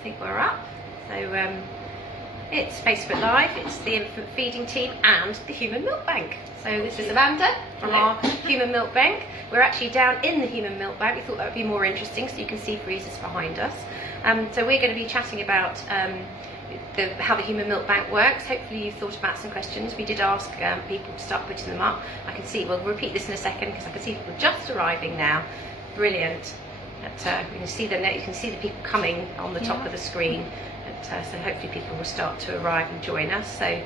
I think we're up. So it's Facebook Live, it's the infant feeding team and the Human Milk Bank. So this is Amanda from our Human Milk Bank. We're actually down in the Human Milk Bank. We thought that would be more interesting, so you can see freezers behind us. So we're going to be chatting about how the Human Milk Bank works. Hopefully you've thought about some questions. We did ask people to start putting them up. I can see, we'll repeat this in a second because I can see people just arriving now. Brilliant. You can see the people coming on the top of the screen. So hopefully people will start to arrive and join us. So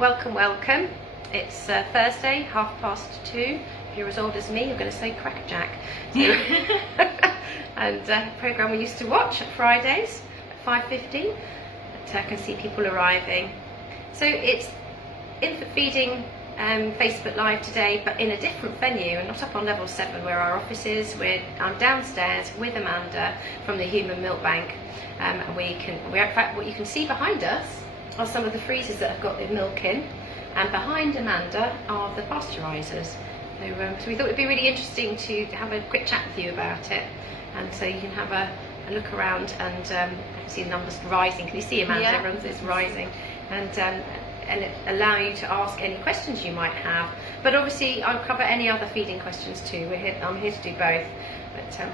welcome, welcome. It's Thursday, 2:30. If you're as old as me, you're going to say crackerjack. So, and a programme we used to watch at Fridays at 5:15. But I can see people arriving. So it's infant feeding Facebook Live today, but in a different venue and not up on level 7 where our office is. I'm downstairs with Amanda from the Human Milk Bank, and in fact, what you can see behind us are some of the freezers that have got the milk in, and behind Amanda are the pasteurizers. So we thought it'd be really interesting to have a quick chat with you about it, and so you can have a look around, and I can see the numbers rising. Can you see, Amanda? Yeah. It's rising, and it allow you to ask any questions you might have. But obviously I'll cover any other feeding questions too. I'm here to do both, but I'm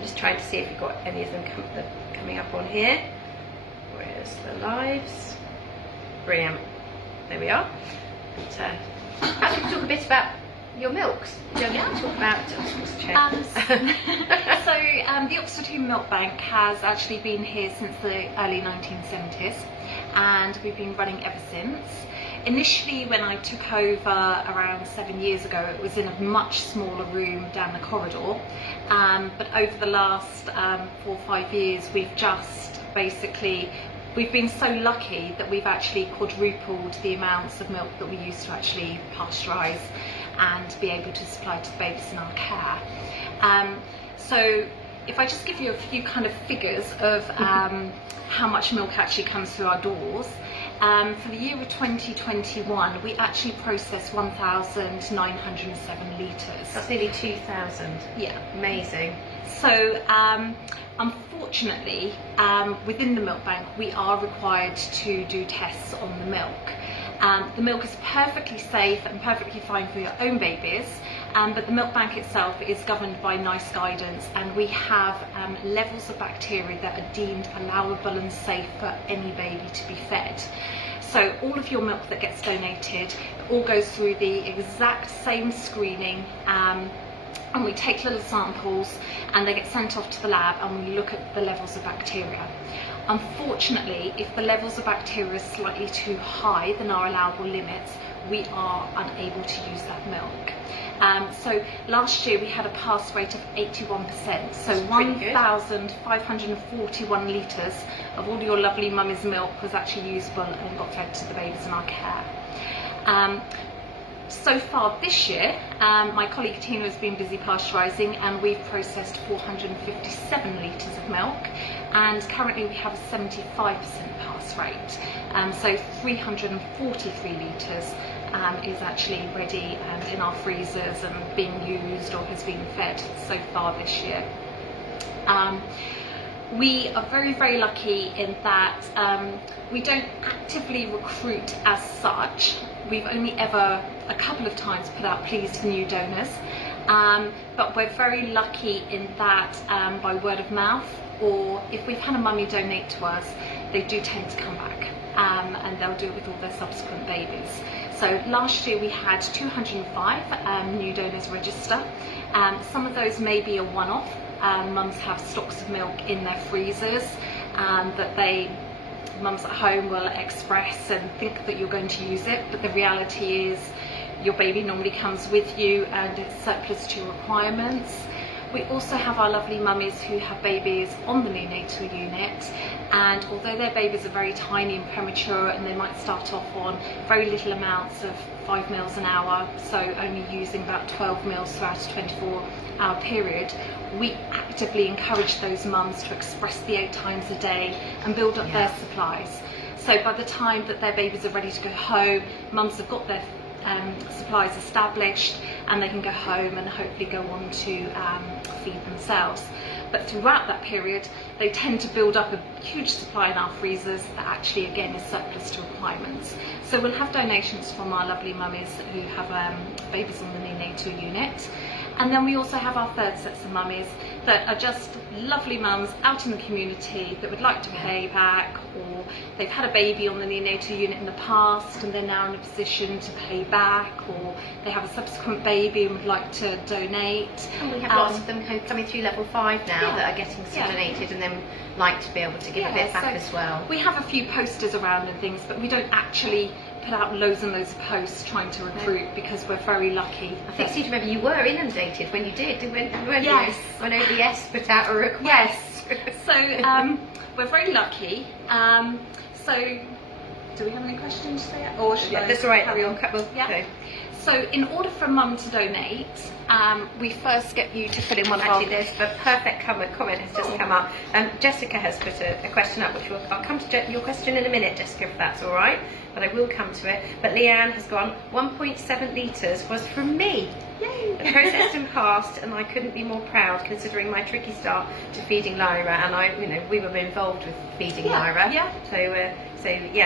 just trying to see if we've got any of them coming up on here. Where's the lives? Brilliant. There we are. But, perhaps we can talk a bit about your milks. Talk about the Oxford Human Milk Bank has actually been here since the early 1970s, and we've been running ever since. Initially, when I took over around 7 years ago, it was in a much smaller room down the corridor, but over the last 4 or 5 years, we've been so lucky that we've actually quadrupled the amounts of milk that we used to actually pasteurize and be able to supply to the babies in our care. So if I just give you a few kind of figures of how much milk actually comes through our doors. For the year of 2021, we actually processed 1,907 litres. That's nearly 2,000. Yeah. Amazing. So unfortunately, within the milk bank, we are required to do tests on the milk. The milk is perfectly safe and perfectly fine for your own babies, but the milk bank itself is governed by NICE guidance, and we have levels of bacteria that are deemed allowable and safe for any baby to be fed. So all of your milk that gets donated, it all goes through the exact same screening, and we take little samples and they get sent off to the lab, and we look at the levels of bacteria. Unfortunately, if the levels of bacteria are slightly too high than our allowable limits, we are unable to use that milk. So last year we had a pass rate of 81%, so 1,541 litres of all your lovely mummy's milk was actually usable and got fed to the babies in our care. So far this year, my colleague Tina has been busy pasteurising, and we've processed 457 litres of milk, and currently we have a 75% pass rate. So 343 litres is actually ready and in our freezers and being used or has been fed so far this year. We are very, very lucky in that we don't actively recruit as such. We've only ever a couple of times put out pleas for new donors, but we're very lucky in that by word of mouth, or if we've had a mummy donate to us, they do tend to come back, and they'll do it with all their subsequent babies. So last year we had 205 new donors register. Some of those may be a one-off. Mums have stocks of milk in their freezers that mums at home will express and think that you're going to use it, but the reality is your baby normally comes with you and it's surplus to your requirements. We also have our lovely mummies who have babies on the neonatal unit, and although their babies are very tiny and premature and they might start off on very little amounts of 5 mils an hour, so only using about 12 mils throughout a 24-hour period, we actively encourage those mums to express the 8 times a day and build up their supplies. So by the time that their babies are ready to go home, mums have got their supplies established, and they can go home and hopefully go on to feed themselves. But throughout that period, they tend to build up a huge supply in our freezers that actually again is surplus to requirements. So we'll have donations from our lovely mummies who have babies on the neonatal unit. And then we also have our third sets of mummies that are just lovely mums out in the community that would like to pay back, or they've had a baby on the neonatal unit in the past and they're now in a position to pay back, or they have a subsequent baby and would like to donate. And we have lots of them coming through level 5 now that are getting some donated and then like to be able to give a bit back as well. We have a few posters around and things, but we don't actually put out loads and loads of posts trying to recruit because we're very lucky. I think, Steve, remember you were inundated when you did, weren't yes. you? When OBS put out a request. Yes. So we're very lucky. So do we have any questions to say? Or should I that's all right. carry on? Yeah. Okay. So in order for mum to donate, we first get you to fill in one of Actually, there's a perfect comment has just come up. Jessica has put a question up, which I'll come to your question in a minute, Jessica, if that's all right. But I will come to it. But Leanne has gone, 1.7 litres was from me. Yay! The process has passed, and I couldn't be more proud considering my tricky start to feeding Lyra, and we were involved with feeding Lyra. Yeah.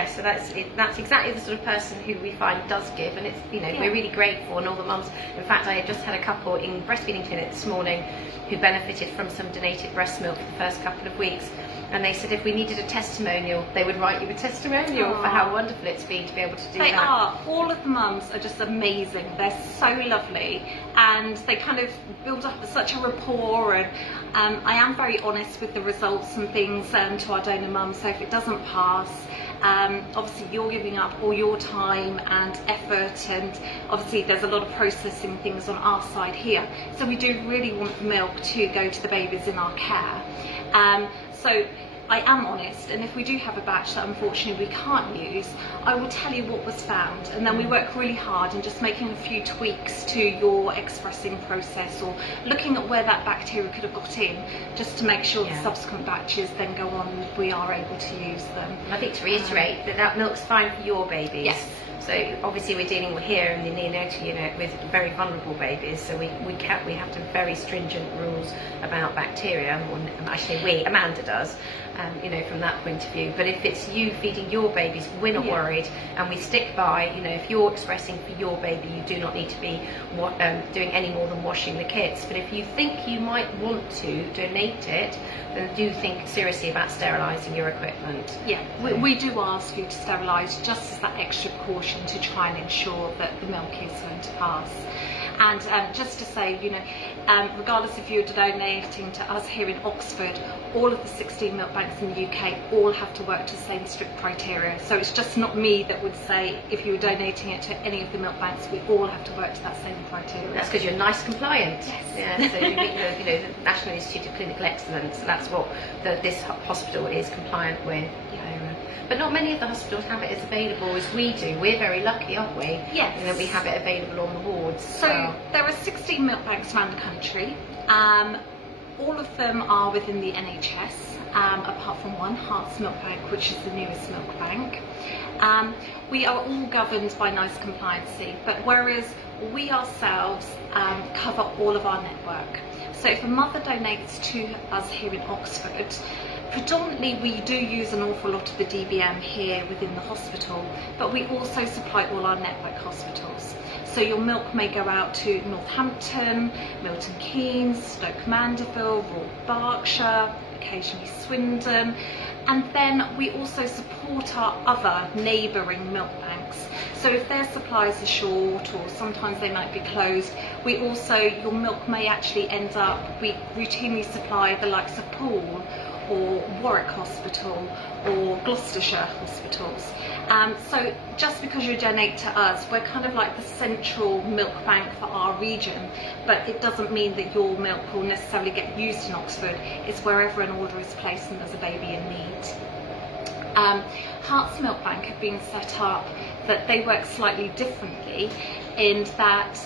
So that's exactly the sort of person who we find does give, and it's we're really grateful, and all the mums. In fact, I had just had a couple in breastfeeding clinic this morning who benefited from some donated breast milk for the first couple of weeks. And they said if we needed a testimonial, they would write you a testimonial for how wonderful it's been to be able to do that. They are. All of the mums are just amazing. They're so lovely, and they kind of build up such a rapport. And I am very honest with the results and things to our donor mums. So if it doesn't pass, obviously you're giving up all your time and effort, and obviously there's a lot of processing things on our side here. So we do really want the milk to go to the babies in our care. So I am honest, and if we do have a batch that unfortunately we can't use, I will tell you what was found, and then we work really hard in just making a few tweaks to your expressing process, or looking at where that bacteria could have got in, just to make sure the subsequent batches then go on and we are able to use them. I think to reiterate that milk's fine for your babies. Yes. So obviously we're dealing with here in the neonatal unit with very vulnerable babies, so we have to have very stringent rules about bacteria. Actually, Amanda does, from that point of view. But if it's you feeding your babies, we're not worried, and we stick by. If you're expressing for your baby, you do not need to be doing any more than washing the kits. But if you think you might want to donate it, then do think seriously about sterilising your equipment. Yeah, we do ask you to sterilise just as that extra precaution to try and ensure that the milk is going to pass. And just to say, regardless if you're donating to us here in Oxford, all of the 16 milk banks in the UK all have to work to the same strict criteria. So it's just not me that would say if you were donating it to any of the milk banks, we all have to work to that same criteria. That's because you're nice compliant. Yes. Yeah, so you meet the National Institute of Clinical Excellence. That's what this hospital is compliant with. But not many of the hospitals have it as available as we do. We're very lucky, aren't we? Yes. That we have it available on the wards. So there are 16 milk banks around the country. All of them are within the NHS, apart from one, Herts Milk Bank, which is the newest milk bank. We are all governed by NICE compliancy, but whereas we ourselves cover all of our network. So if a mother donates to us here in Oxford, predominantly we do use an awful lot of the DBM here within the hospital, but we also supply all our network hospitals. So your milk may go out to Northampton, Milton Keynes, Stoke Mandeville, Royal Berkshire, occasionally Swindon, and then we also support our other neighbouring milk banks. So if their supplies are short, or sometimes they might be closed, your milk may actually end up, we routinely supply the likes of Poole, or Warwick Hospital, or Gloucestershire hospitals. So just because you donate to us, we're kind of like the central milk bank for our region, but it doesn't mean that your milk will necessarily get used in Oxford. It's wherever an order is placed and there's a baby in need. Herts Milk Bank have been set up that they work slightly differently in that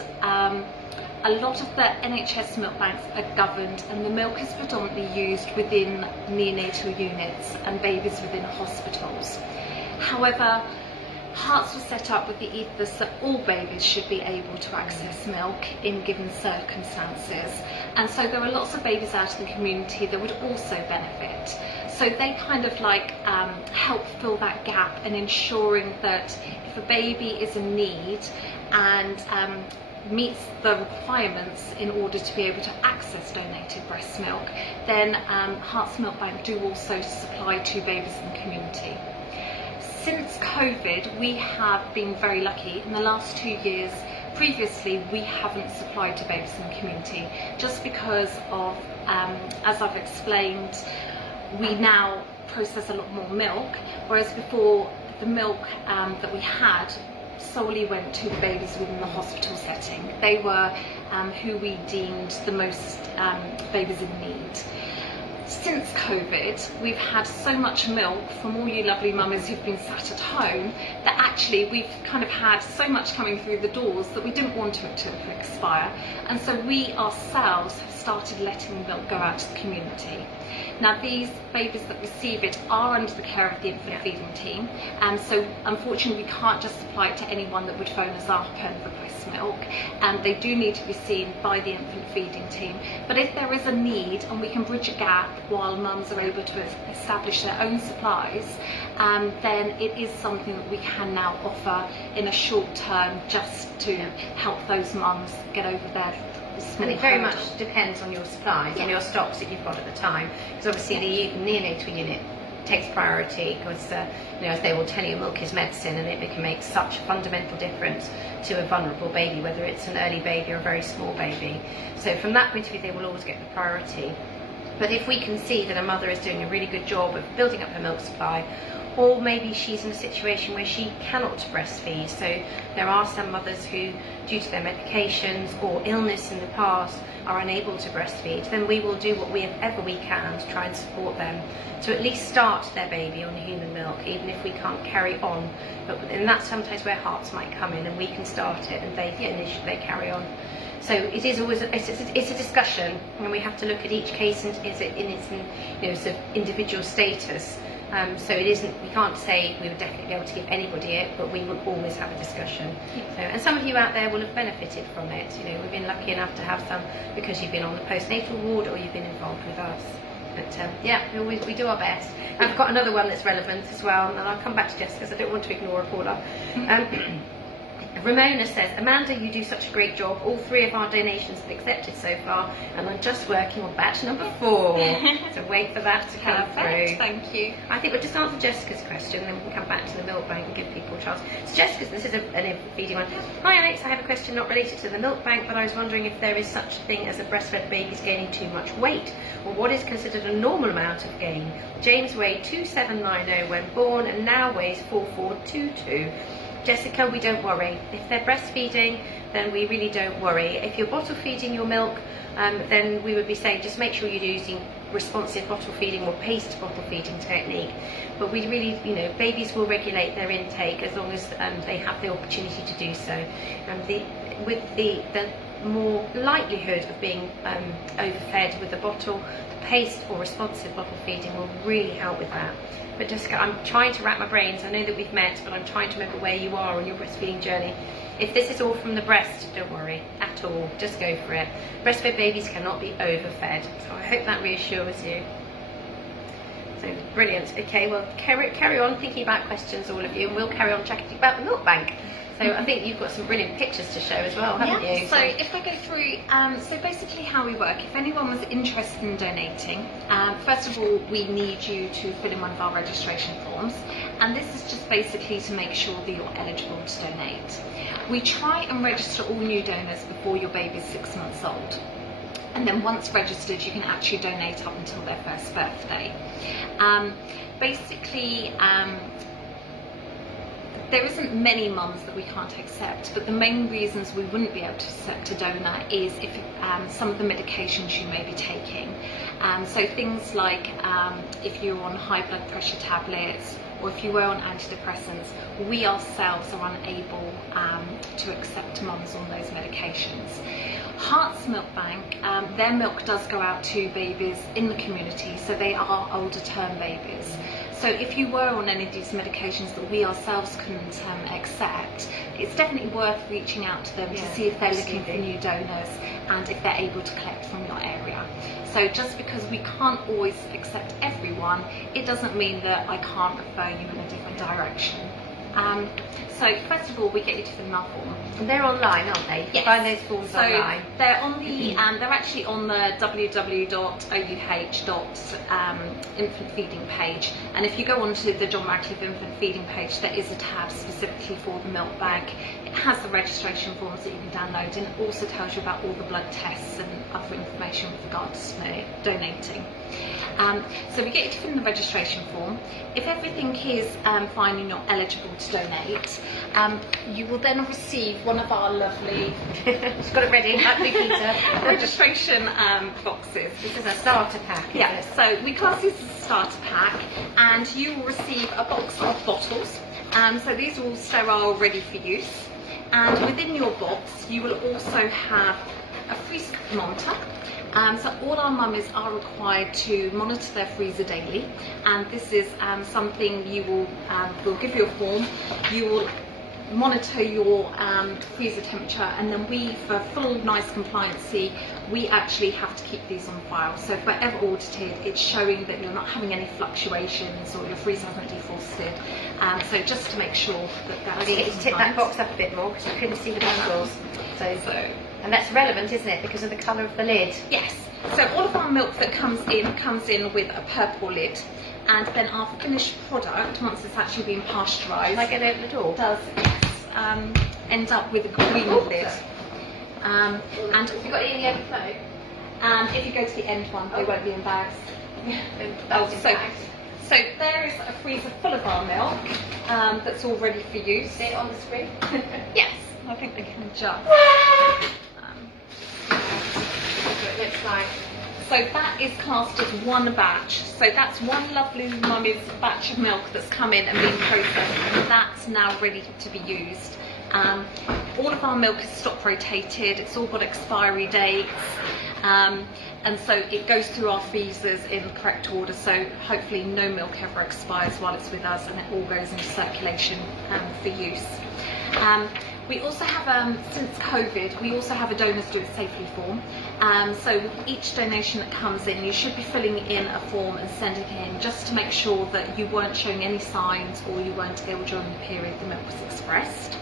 a lot of the NHS milk banks are governed, and the milk is predominantly used within neonatal units and babies within hospitals. However, Herts was set up with the ethos that all babies should be able to access milk in given circumstances. And so there are lots of babies out in the community that would also benefit. So they kind of like help fill that gap and ensuring that if a baby is in need and meets the requirements in order to be able to access donated breast milk, then Hearts Milk Bank do also supply to babies in the community. Since COVID, we have been very lucky. In the last 2 years, previously, we haven't supplied to babies in the community just because of, as I've explained, we now process a lot more milk, whereas before the milk that we had solely went to the babies within the hospital setting. They were who we deemed the most babies in need. Since COVID, we've had so much milk from all you lovely mummies who've been sat at home that actually we've kind of had so much coming through the doors that we didn't want it to expire. And so we ourselves have started letting milk go out to the community. Now these babies that receive it are under the care of the infant feeding team, and so unfortunately we can't just supply it to anyone that would phone us up and request milk, and they do need to be seen by the infant feeding team. But if there is a need and we can bridge a gap while mums are able to establish their own supplies, then it is something that we can now offer in a short term just to help those mums get over their and it very much depends on your supplies and your stocks that you've got at the time, because obviously the neonatal unit takes priority because as they will tell you, milk is medicine and it can make such a fundamental difference to a vulnerable baby, whether it's an early baby or a very small baby. So from that point of view, they will always get the priority. But if we can see that a mother is doing a really good job of building up her milk supply, or maybe she's in a situation where she cannot breastfeed, so there are some mothers who, due to their medications or illness in the past, are unable to breastfeed, then we will do whatever we can to try and support them to at least start their baby on human milk, even if we can't carry on. And that's sometimes where Hearts might come in, and we can start it and they finish, they carry on. So it is always it's a discussion, and we have to look at each case and is it in its sort of individual status. So it isn't. We can't say we would definitely be able to give anybody it, but we will always have a discussion. So, and some of you out there will have benefited from it. We've been lucky enough to have some because you've been on the postnatal ward or you've been involved with us. But we do our best. And I've got another one that's relevant as well, and I'll come back to Jessica because I don't want to ignore Paula. Ramona says, Amanda, you do such a great job. All 3 of our donations have accepted so far, and I'm just working on batch number 4. So wait for that to come through. Thank you. I think we'll just answer Jessica's question, then we can come back to the milk bank and give people a chance. So Jessica's, this is an infant feeding one. Hi Alex, I have a question not related to the milk bank, but I was wondering if there is such a thing as a breastfed baby's gaining too much weight, or what is considered a normal amount of gain. James weighed 2790 when born and now weighs 4422. Jessica, we don't worry. If they're breastfeeding, then we really don't worry. If you're bottle feeding your milk, then we would be saying just make sure you're using responsive bottle feeding or paced bottle feeding technique. But we really, babies will regulate their intake as long as they have the opportunity to do so. With the more likelihood of being overfed with a bottle, the paced or responsive bottle feeding will really help with that. But Jessica, I'm trying to wrap my brains. I know that we've met, but I'm trying to remember where you are on your breastfeeding journey. If this is all from the breast, don't worry at all. Just go for it. Breastfed babies cannot be overfed. So I hope that reassures you. So brilliant. Okay, well, carry on thinking about questions, all of you, and we'll carry on chatting about the milk bank. So I think you've got some brilliant pictures to show as well, haven't you? So if I go through, so basically how we work, if anyone was interested in donating, first of all, we need you to fill in one of our registration forms. And this is just basically to make sure that you're eligible to donate. We try and register all new donors before your baby's 6 months old. And then once registered, you can actually donate up until their first birthday. There isn't many mums that we can't accept, but the main reasons we wouldn't be able to accept a donor is if some of the medications you may be taking. So things like if you're on high blood pressure tablets or if you were on antidepressants, we ourselves are unable to accept mums on those medications. Heart's Milk Bank, their milk does go out to babies in the community, so they are older term babies. So if you were on any of these medications that we ourselves couldn't accept, it's definitely worth reaching out to them to see if they're looking for new donors and if they're able to collect from your area. So just because we can't always accept everyone, it doesn't mean that I can't refer you in a different direction. So first of all, we get you to fill in our form. And they're online, aren't they? You Yes. find those forms online. They're on the they're actually on the www.ouh.infant feeding page. And if you go onto the John Radcliffe infant feeding page, there is a tab specifically for the milk bank. It has the registration forms that you can download, and it also tells you about all the blood tests and other information with regards to donating. So we get you to fill in the registration form. If everything is fine and you're eligible to donate, you will then receive one of our lovely She's got it ready, like Nikita. registration boxes. This is a starter pack. Yeah, so we class this as a starter pack, and you will receive a box of bottles. So these are all sterile, ready for use. And within your box, you will also have a freezer thermometer. So all our mummies are required to monitor their freezer daily, and this is something you will, we'll give you a form, you will monitor your freezer temperature, and then we, for full nice compliancy, we actually have to keep these on file. So if we're ever audited, it's showing that you're not having any fluctuations or your freezer hasn't defrosted. So just to make sure that I that's need to tip that box up a bit more because I couldn't see the bundles. So, and that's relevant, isn't it, because of the colour of the lid? Yes. So all of our milk that comes in with a purple lid, and then our finished product, once it's actually been pasteurised, Can I get over the door? does end up with a green lid. And Have you got any overflow? if you go to the end one, they won't be in bags. So there is a freezer full of our milk that's all ready for use. Is it on the screen? Yes, I think they can jump. It looks like. So that is classed as one batch. So that's one lovely mummy's batch of milk that's come in and been processed, and that's now ready to be used. All of our milk is stock rotated, it's all got expiry dates, and so it goes through our freezers in correct order, so hopefully no milk ever expires while it's with us, and it all goes into circulation for use. We also have, since COVID, we also have a Donors Do It Safely form. So with each donation that comes in, you should be filling in a form and sending it in just to make sure that you weren't showing any signs or you weren't ill during the period the milk was expressed.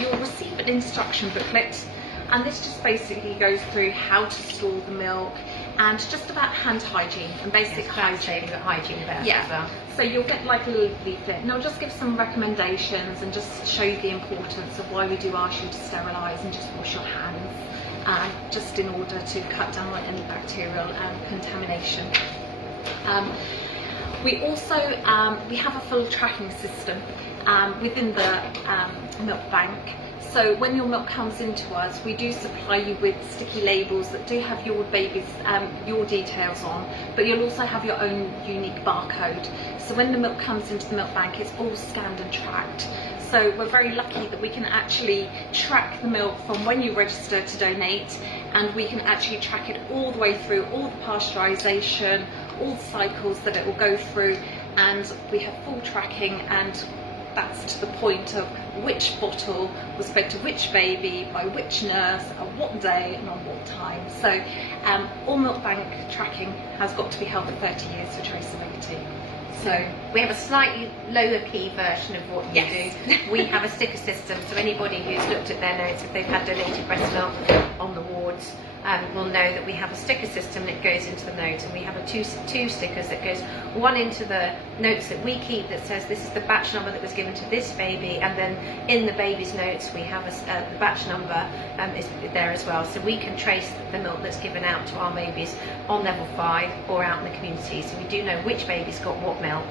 You'll receive an instruction booklet, and this just basically goes through how to store the milk and just about hand hygiene and basic hygiene. Hygiene about as well. So you'll get like a little leaflet, and I'll just give some recommendations and just show you the importance of why we do ask you to sterilise and just wash your hands, just in order to cut down on any bacterial contamination. We also we have a full tracking system within the milk bank. So when your milk comes into us, we do supply you with sticky labels that do have your baby's your details on, but you'll also have your own unique barcode. So when the milk comes into the milk bank, it's all scanned and tracked. So we're very lucky that we can actually track the milk from when you register to donate, and we can actually track it all the way through, all the pasteurisation, all the cycles that it will go through, and we have full tracking, and that's to the point of which bottle was fed to which baby, by which nurse, on what day and on what time. So all milk bank tracking has got to be held for 30 years for traceability. So we have a slightly lower key version of what you Yes. do. We have a sticker system, so anybody who's looked at their notes, if they've had donated breast milk on the wards, will know that we have a sticker system that goes into the note, and we have two stickers that goes one into the notes that we keep that says this is the batch number that was given to this baby, and then in the baby's notes we have the batch number is there as well, so we can trace the milk that's given out to our babies on level 5 or out in the community, so we do know which baby's got what milk.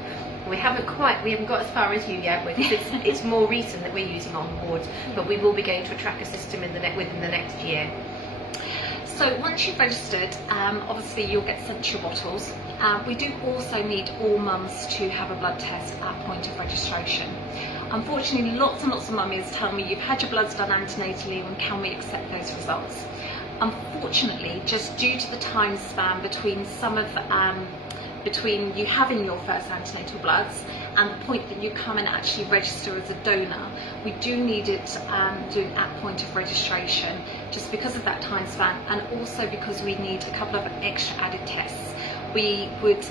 We haven't got as far as you yet, because it's more recent that we're using on the wards, but we will be going to a tracker system within the next year. So once you've registered, obviously you'll get sent your bottles. We do also need all mums to have a blood test at point of registration. Unfortunately, lots and lots of mummies tell me you've had your bloods done antenatally, and can we accept those results? Unfortunately, just due to the time span between between you having your first antenatal bloods and the point that you come and actually register as a donor, we do need it doing at point of registration, just because of that time span, and also because we need a couple of extra added tests. We would,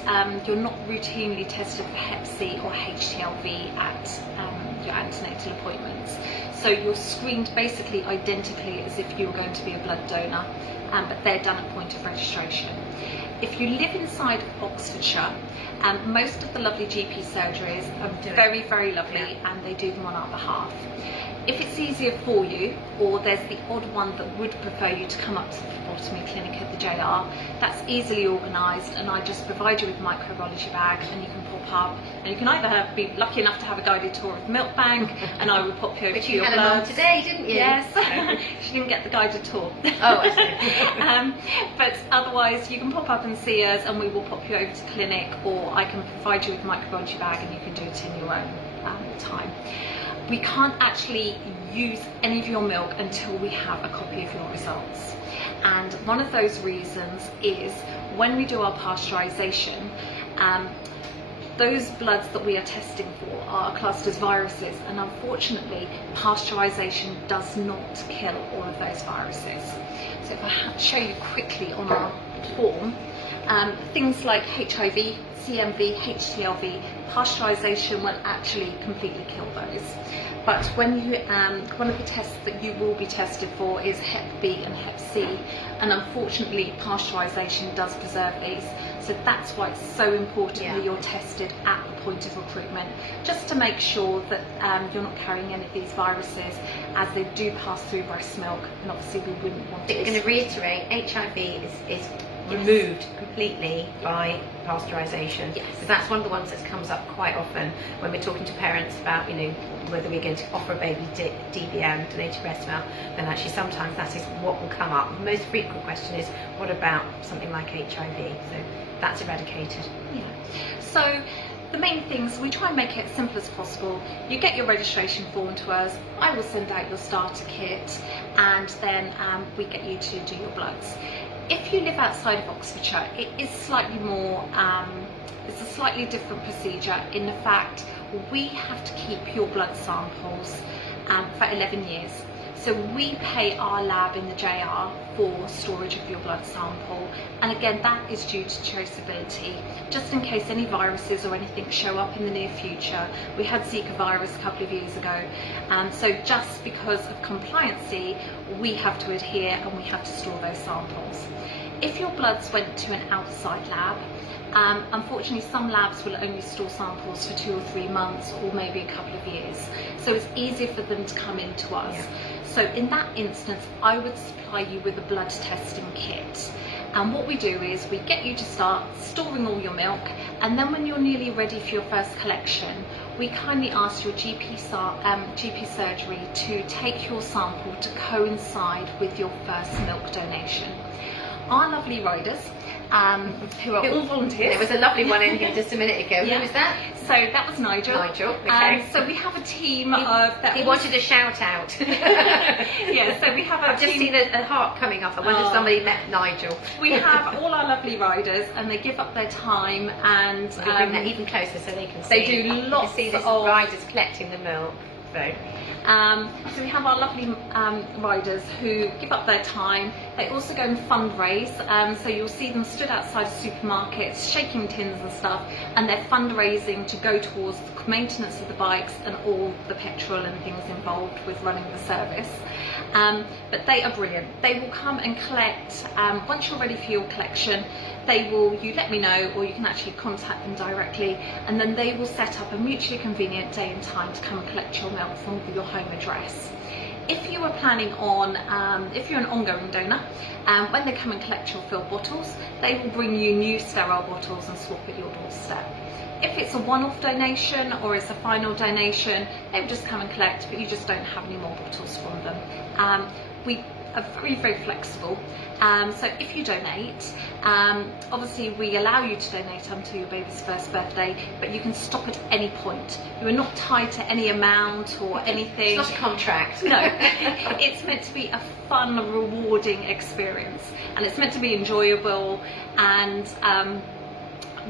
you're not routinely tested for Hep C or HTLV at your antenatal appointments. So you're screened basically identically as if you were going to be a blood donor, but they're done at point of registration. If you live inside of Oxfordshire, most of the lovely GP surgeries are very, very lovely, and they do them on our behalf. If it's easier for you, or there's the odd one that would prefer you to come up to the phlebotomy clinic at the JR, that's easily organised, and I just provide you with a microbiology bag, and you can pop up, and you can either be lucky enough to have a guided tour of the milk bank, and I will pop you over to your blood. But you had a today, didn't you? Yes, she didn't get the guided tour. Oh, I see. But otherwise, you can pop up and see us, and we will pop you over to clinic, or I can provide you with a microbiology bag, and you can do it in your own time. We can't actually use any of your milk until we have a copy of your results. And one of those reasons is when we do our pasteurization, those bloods that we are testing for are classed as viruses, and unfortunately pasteurization does not kill all of those viruses. So if I show you quickly on our form, things like HIV, CMV, HTLV, pasteurization will actually completely kill those. But when you, one of the tests that you will be tested for is Hep B and Hep C, and unfortunately pasteurization does preserve these. So that's why it's so important that you're tested at the point of recruitment, just to make sure that you're not carrying any of these viruses, as they do pass through breast milk, and obviously we wouldn't want I'm going to reiterate, HIV is removed completely by pasteurization. Yes. Because that's one of the ones that comes up quite often when we're talking to parents about, whether we're going to offer a baby DBM, donated breast milk. Then actually sometimes that is what will come up. The most frequent question is, what about something like HIV? So that's eradicated. Yeah. So the main things, we try and make it as simple as possible. You get your registration form to us, I will send out your starter kit, and then we get you to do your bloods. If you live outside of Oxfordshire, it is slightly more, it's a slightly different procedure in the fact we have to keep your blood samples for 11 years. So we pay our lab in the JR for storage of your blood sample, and again that is due to traceability, just in case any viruses or anything show up in the near future. We had Zika virus a couple of years ago, so just because of compliancy we have to adhere and we have to store those samples. If your bloods went to an outside lab, unfortunately some labs will only store samples for 2 or 3 months, or maybe a couple of years, so it's easier for them to come in to us. So in that instance I would supply you with a blood testing kit, and what we do is we get you to start storing all your milk, and then when you're nearly ready for your first collection, we kindly ask your GP surgery to take your sample to coincide with your first milk donation. Our lovely riders, who are all volunteers. There was a lovely one in here just a minute ago. Who was that? So that was Nigel. Nigel, okay. So we have a team of... He wanted a shout out. Yeah, so we have a I've just seen a heart coming up. I wonder if somebody met Nigel. We have all our lovely riders, and they give up their time, and... We'll bring that even closer so they can see. They do lots see this of... riders collecting the milk. So we have our lovely riders who give up their time. They also go and fundraise, so you'll see them stood outside of supermarkets shaking tins and stuff, and they're fundraising to go towards the maintenance of the bikes and all the petrol and things involved with running the service. But they are brilliant. They will come and collect, once you're ready for your collection, you let me know, or you can actually contact them directly, and then they will set up a mutually convenient day and time to come and collect your milk from your home address. If you are planning on, if you're an ongoing donor, when they come and collect your filled bottles, they will bring you new sterile bottles and swap at your doorstep. If it's a one-off donation or it's a final donation, they will just come and collect, but you just don't have any more bottles from them. We are very, very flexible. So if you donate, obviously we allow you to donate until your baby's first birthday, but you can stop at any point. You are not tied to any amount or anything. It's not a contract. No, it's meant to be a fun, rewarding experience, and it's meant to be enjoyable, and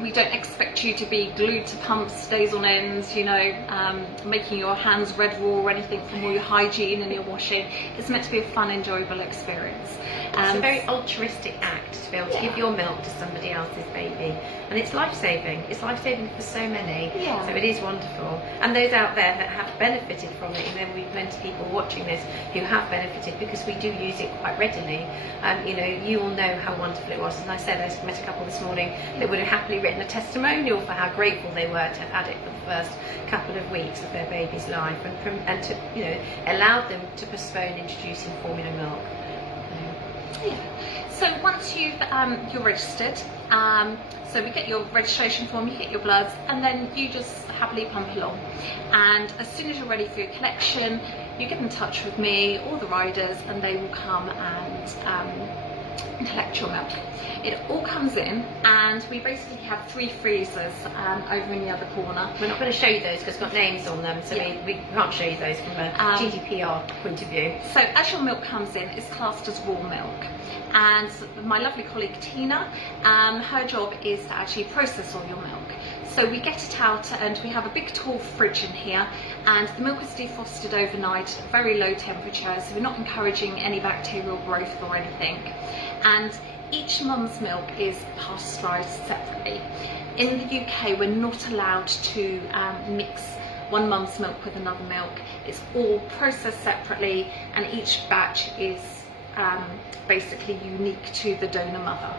we don't expect you to be glued to pumps days on end, you know, making your hands red raw or anything from all your hygiene and your washing. It's meant to be a fun, enjoyable experience. It's a very altruistic act to be able to give your milk to somebody else's baby, and it's life-saving. It's life-saving for so many. Yeah. So it is wonderful. And those out there that have benefited from it, you know, we've plenty of people watching this who have benefited because we do use it quite readily. You know, you will know how wonderful it was. And I said, I met a couple this morning that would have happily written a testimonial for how grateful they were to have had it for the first couple of weeks of their baby's life, and to, you know, allowed them to postpone introducing formula milk. Yeah. So once you're registered, so we get your registration form, you get your bloods, and then you just happily pump along. And as soon as you're ready for your collection, you get in touch with me or the riders, and they will come and collect your milk. It all comes in, and we basically have 3 freezers over in the other corner. We're not going to show you those because it's got names on them, so Yeah. we can't show you those from a GDPR point of view. So as your milk comes in, it's classed as raw milk. And my lovely colleague Tina, her job is to actually process all your milk. So we get it out, and we have a big tall fridge in here, and the milk is defrosted overnight at very low temperature, so we're not encouraging any bacterial growth or anything. And each mum's milk is pasteurized separately. In the UK, we're not allowed to mix one mum's milk with another milk. It's all processed separately, and each batch is basically unique to the donor mother.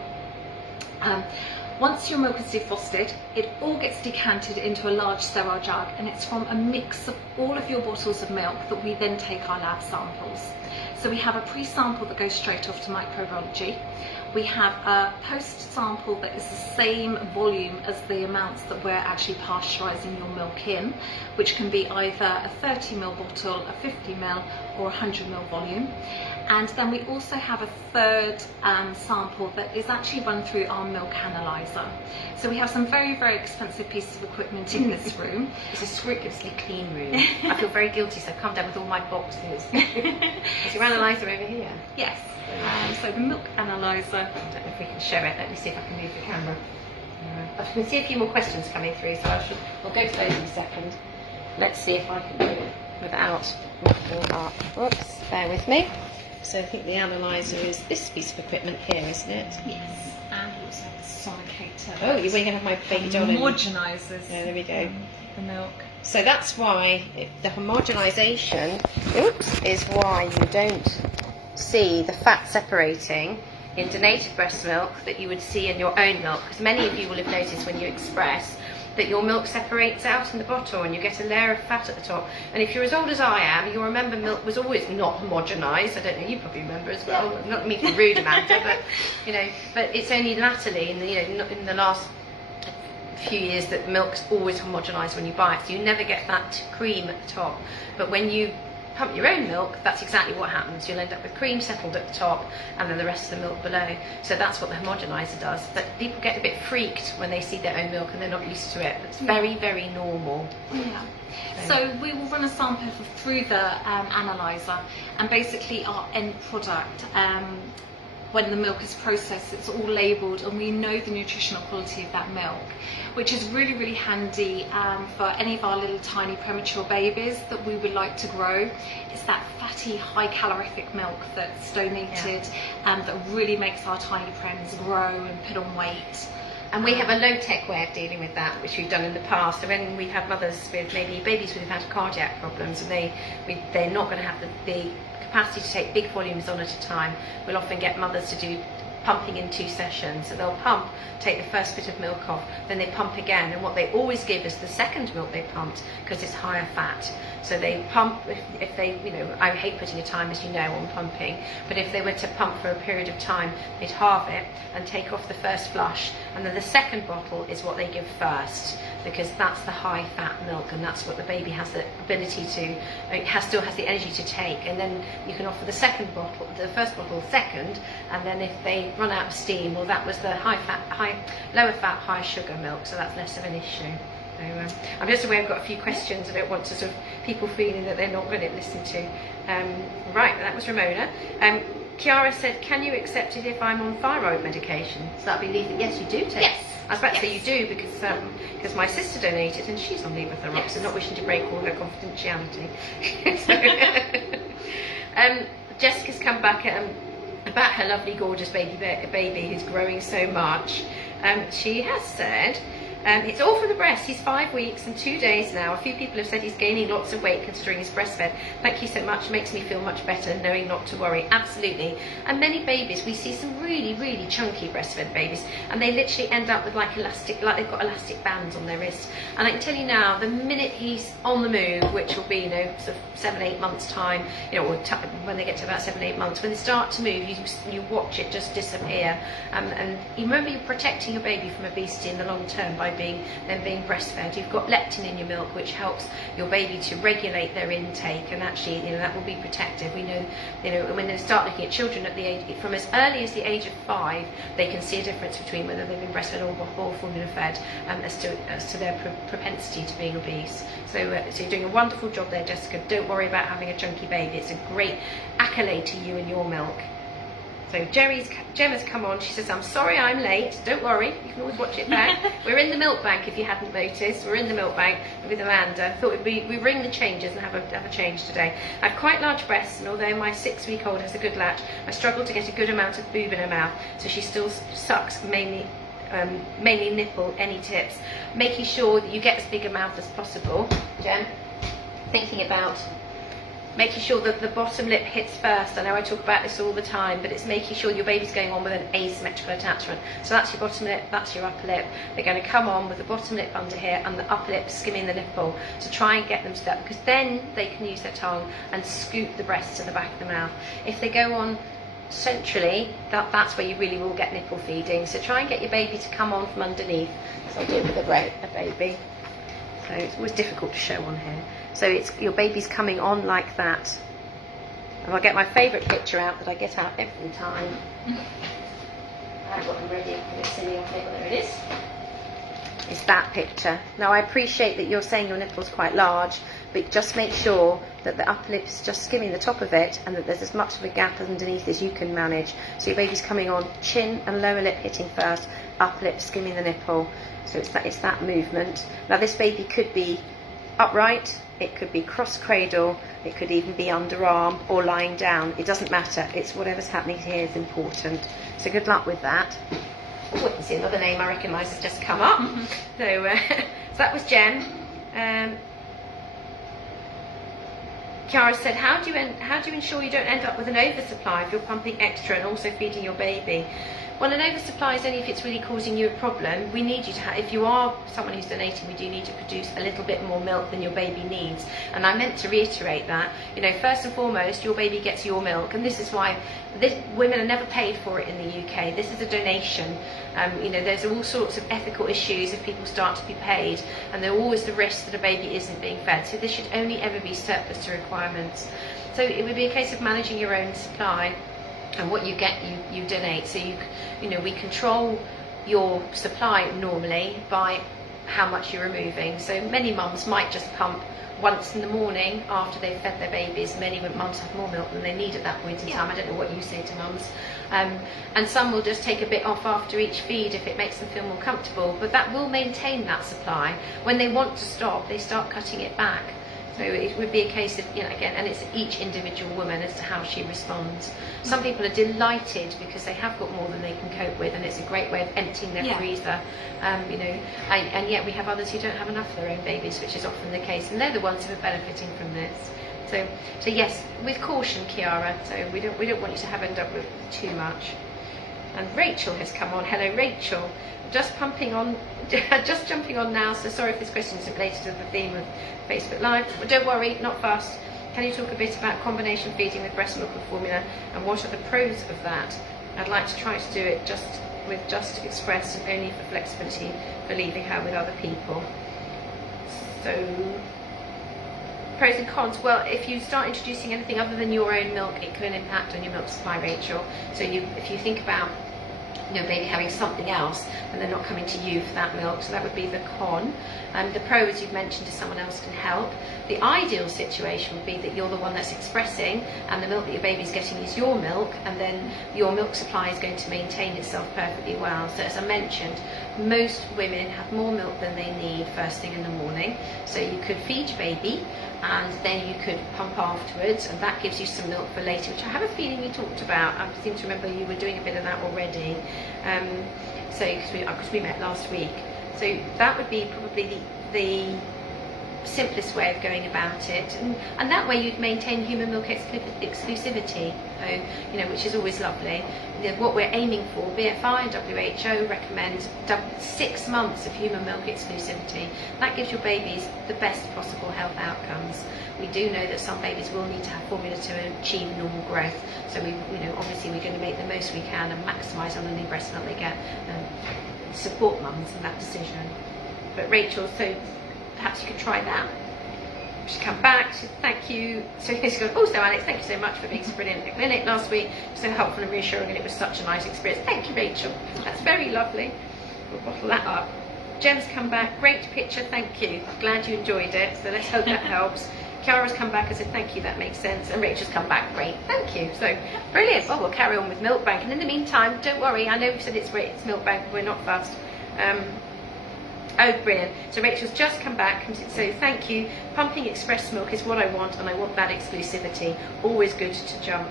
Once your milk is defrosted, it all gets decanted into a large sterile jug, and it's from a mix of all of your bottles of milk that we then take our lab samples. So we have a pre-sample that goes straight off to microbiology. We have a post-sample that is the same volume as the amounts that we're actually pasteurising your milk in, which can be either a 30ml bottle, a 50ml or a 100ml volume. And then we also have a third sample that is actually run through our milk analyzer. So we have some very, very expensive pieces of equipment in this room. It's a scrupulously clean room. I feel very guilty, so I've come down with all my boxes. Is your analyzer over here? Yes. So the milk analyzer. I don't know if we can show it. Let me see if I can move the camera. I can see a few more questions coming through, so we'll go to those in a second. Let's see if I can do it without muffling up. Oops, bear with me. So I think the analyzer is this piece of equipment here, isn't it? Yes. And we also have the sonicator. Oh, you're going to have my baby doll in. Homogenizes. Yeah, there we go. The milk. So that's why the homogenization, is why you don't see the fat separating in donated breast milk that you would see in your own milk, because many of you will have noticed when you express that your milk separates out in the bottle and you get a layer of fat at the top. And if you're as old as I am, you'll remember milk was always not homogenised. I don't know, you probably remember as well. Not me to be rude, Amanda, but you know, but it's only latterly in the last few years that milk's always homogenised when you buy it. So you never get that cream at the top. But when you pump your own milk, that's exactly what happens. You'll end up with cream settled at the top and then the rest of the milk below. So that's what the homogenizer does. But people get a bit freaked when they see their own milk and they're not used to it. It's very, very normal. Yeah. So we will run a sample through the analyzer, and basically our end product, when the milk is processed, it's all labelled and we know the nutritional quality of that milk, which is really, really handy for any of our little tiny premature babies that we would like to grow. It's that fatty, high calorific milk that's donated that really makes our tiny prens grow and put on weight. And we have a low-tech way of dealing with that, which we've done in the past. So when we've had mothers with maybe babies who've had cardiac problems and they're not going to have the capacity to take big volumes on at a time, we'll often get mothers to do pumping in 2 sessions. So they'll pump, take the first bit of milk off, then they pump again, and what they always give is the second milk they pumped because it's higher fat. So they pump, if they, I hate putting a time, as you know, on pumping, but if they were to pump for a period of time, they'd halve it and take off the first flush, and then the second bottle is what they give first, because that's the high fat milk, and that's what the baby has the ability to, still has the energy to take. And then you can offer the second bottle, the first bottle second, and then if they run out of steam, well, that was the lower fat, high sugar milk, so that's less of an issue. So, I'm just aware I've got a few questions. I don't want to sort of people feeling that they're not going to listen to. Right, that was Ramona. Kiara said, can you accept it if I'm on thyroid medication? So that'd be leave that. Yes, you do take. Yes. I was about to say you do, because my sister donated and she's on levothyroxine, Yes. not wishing to break all her confidentiality. Jessica's come back about her lovely, gorgeous baby who's growing so much. She has said, it's all for the breast. He's 5 weeks and 2 days now. A few people have said he's gaining lots of weight considering he's breastfed. Thank you so much. Makes me feel much better knowing not to worry. Absolutely. And many babies, we see some really, really chunky breastfed babies, and they literally end up with like they've got elastic bands on their wrists. And I can tell you now, the minute he's on the move, which will be, sort of 7-8 months time, or when they get to about 7-8 months, when they start to move, you watch it just disappear. And you remember, you're protecting your baby from obesity in the long term by being breastfed. You've got leptin in your milk, which helps your baby to regulate their intake, and actually, that will be protective. We know, when they start looking at children at the age, from as early as the age of 5, they can see a difference between whether they've been breastfed or formula fed, as to their propensity to being obese. So you're doing a wonderful job there, Jessica. Don't worry about having a chunky baby. It's a great accolade to you and your milk. So Gemma's come on. She says, I'm sorry I'm late. Don't worry, you can always watch it back. We're in the milk bank, if you hadn't noticed. We're in the milk bank with Amanda. Thought we ring the changes and have a change today. I have quite large breasts, and although my 6-week-old has a good latch, I struggle to get a good amount of boob in her mouth, so she still sucks mainly nipple. Any tips? Making sure that you get as big a mouth as possible, Jem. Thinking about making sure that the bottom lip hits first. I know I talk about this all the time, but it's making sure your baby's going on with an asymmetrical attachment. So that's your bottom lip, that's your upper lip. They're going to come on with the bottom lip under here and the upper lip skimming the nipple, to try and get them to that, because then they can use their tongue and scoop the breast to the back of the mouth. If they go on centrally, that's where you really will get nipple feeding. So try and get your baby to come on from underneath. So I'll do it with a baby. So it's always difficult to show on here. So it's your baby's coming on like that. And I'll get my favourite picture out that I get out every time. I've got them ready for this silly on it. There it is. It's that picture. Now I appreciate that you're saying your nipple's quite large, but just make sure that the upper lip is just skimming the top of it, and that there's as much of a gap underneath as you can manage. So your baby's coming on, chin and lower lip hitting first, upper lip skimming the nipple. So it's that movement. Now this baby could be upright, it could be cross cradle, it could even be underarm or lying down. It doesn't matter. It's whatever's happening here is important. So good luck with that. Oh, I can see another name I recognise has just come up. So that was Jem. Kiara said, how do you ensure you don't end up with an oversupply if you're pumping extra and also feeding your baby? Well, an oversupply is only if it's really causing you a problem. We need you to have, if you are someone who's donating, we do need to produce a little bit more milk than your baby needs. And I meant to reiterate that. First and foremost, your baby gets your milk, and this is why women are never paid for it in the UK. This is a donation. There's all sorts of ethical issues if people start to be paid, and there are always the risks that a baby isn't being fed. So this should only ever be surplus to requirements. So it would be a case of managing your own supply. And what you get, you donate. So we control your supply normally by how much you're removing. So many mums might just pump once in the morning after they've fed their babies. Many mums have more milk than they need at that point in time. I don't know what you say to mums. And some will just take a bit off after each feed if it makes them feel more comfortable. But that will maintain that supply. When they want to stop, they start cutting it back. So it would be a case of, again, and it's each individual woman as to how she responds. Some people are delighted because they have got more than they can cope with, and it's a great way of emptying their freezer. And yet we have others who don't have enough for their own babies, which is often the case, and they're the ones who are benefiting from this. So yes, with caution, Kiara. So we don't want you to end up with too much. And Rachel has come on. Hello, Rachel. just pumping on, just jumping on now, so sorry if this question isn't related to the theme of Facebook Live, but don't worry, not fast. Can you talk a bit about combination feeding with breast milk and formula, and what are the pros of that? I'd like to try to do it with just Express and only for flexibility for leaving her with other people. So, pros and cons. Well, if you start introducing anything other than your own milk, it can impact on your milk supply, Rachel. So if you think about maybe having something else and they're not coming to you for that milk, so that would be the con. The pro, as you've mentioned, is someone else can help. The ideal situation would be that you're the one that's expressing and the milk that your baby's getting is your milk, and then your milk supply is going to maintain itself perfectly well. So as I mentioned, most women have more milk than they need first thing in the morning, so you could feed your baby and then you could pump afterwards, and that gives you some milk for later, which I have a feeling we talked about. I seem to remember you were doing a bit of that already, because we met last week. So that would be probably the simplest way of going about it, and that way you'd maintain human milk exclusivity, which is always lovely. What we're aiming for, BFI and WHO recommend 6 months of human milk exclusivity. That gives your babies the best possible health outcomes. We do know that some babies will need to have formula to achieve normal growth, so obviously we're going to make the most we can and maximise on any breast milk they get, and support mums in that decision. But Rachel, so perhaps you could try that. She's come back, she said thank you. So she's gone, also Alex, thank you so much for being so brilliant at the clinic last week. So helpful and reassuring, and it was such a nice experience. Thank you, Rachel. That's very lovely. We'll bottle that up. Jem's come back, great picture, thank you. Glad you enjoyed it, so let's hope that helps. Kiara's come back and said thank you, that makes sense. And Rachel's come back, great, thank you. So brilliant. Well, we'll carry on with Milk Bank, and in the meantime, don't worry, I know we've said it's great, it's Milk Bank, we're not fast. Oh, brilliant. So Rachel's just come back and so thank you. Pumping Express milk is what I want, and I want that exclusivity. Always good to jump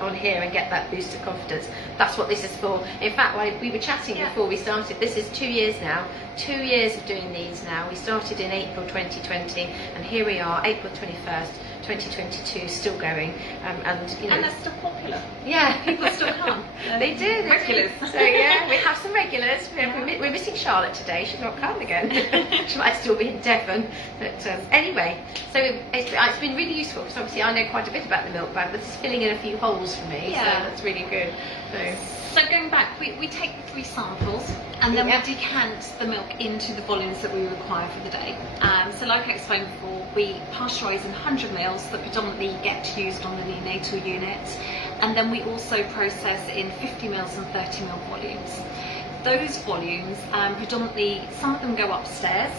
on here and get that boost of confidence. That's what this is for. In fact, we were chatting before we started, this is 2 years now. 2 years of doing these now. We started in April 2020, and here we are, April 21st, 2022, still going. And they're still popular. Yeah, people still come. They do. Regulars. So yeah, we have some regulars. We're missing Charlotte today. She's not come again. She might still be in Devon. But anyway, so it's been really useful, because obviously I know quite a bit about the Milk Bank, but it's filling in a few holes for me. So that's really good. So going back, we take the 3 samples, and then we decant the milk into the volumes that we require for the day. So like I explained before, we pasteurise in 100 mils that predominantly get used on the neonatal unit, and then we also process in 50 mils and 30 mil volumes. Those volumes, predominantly, some of them go upstairs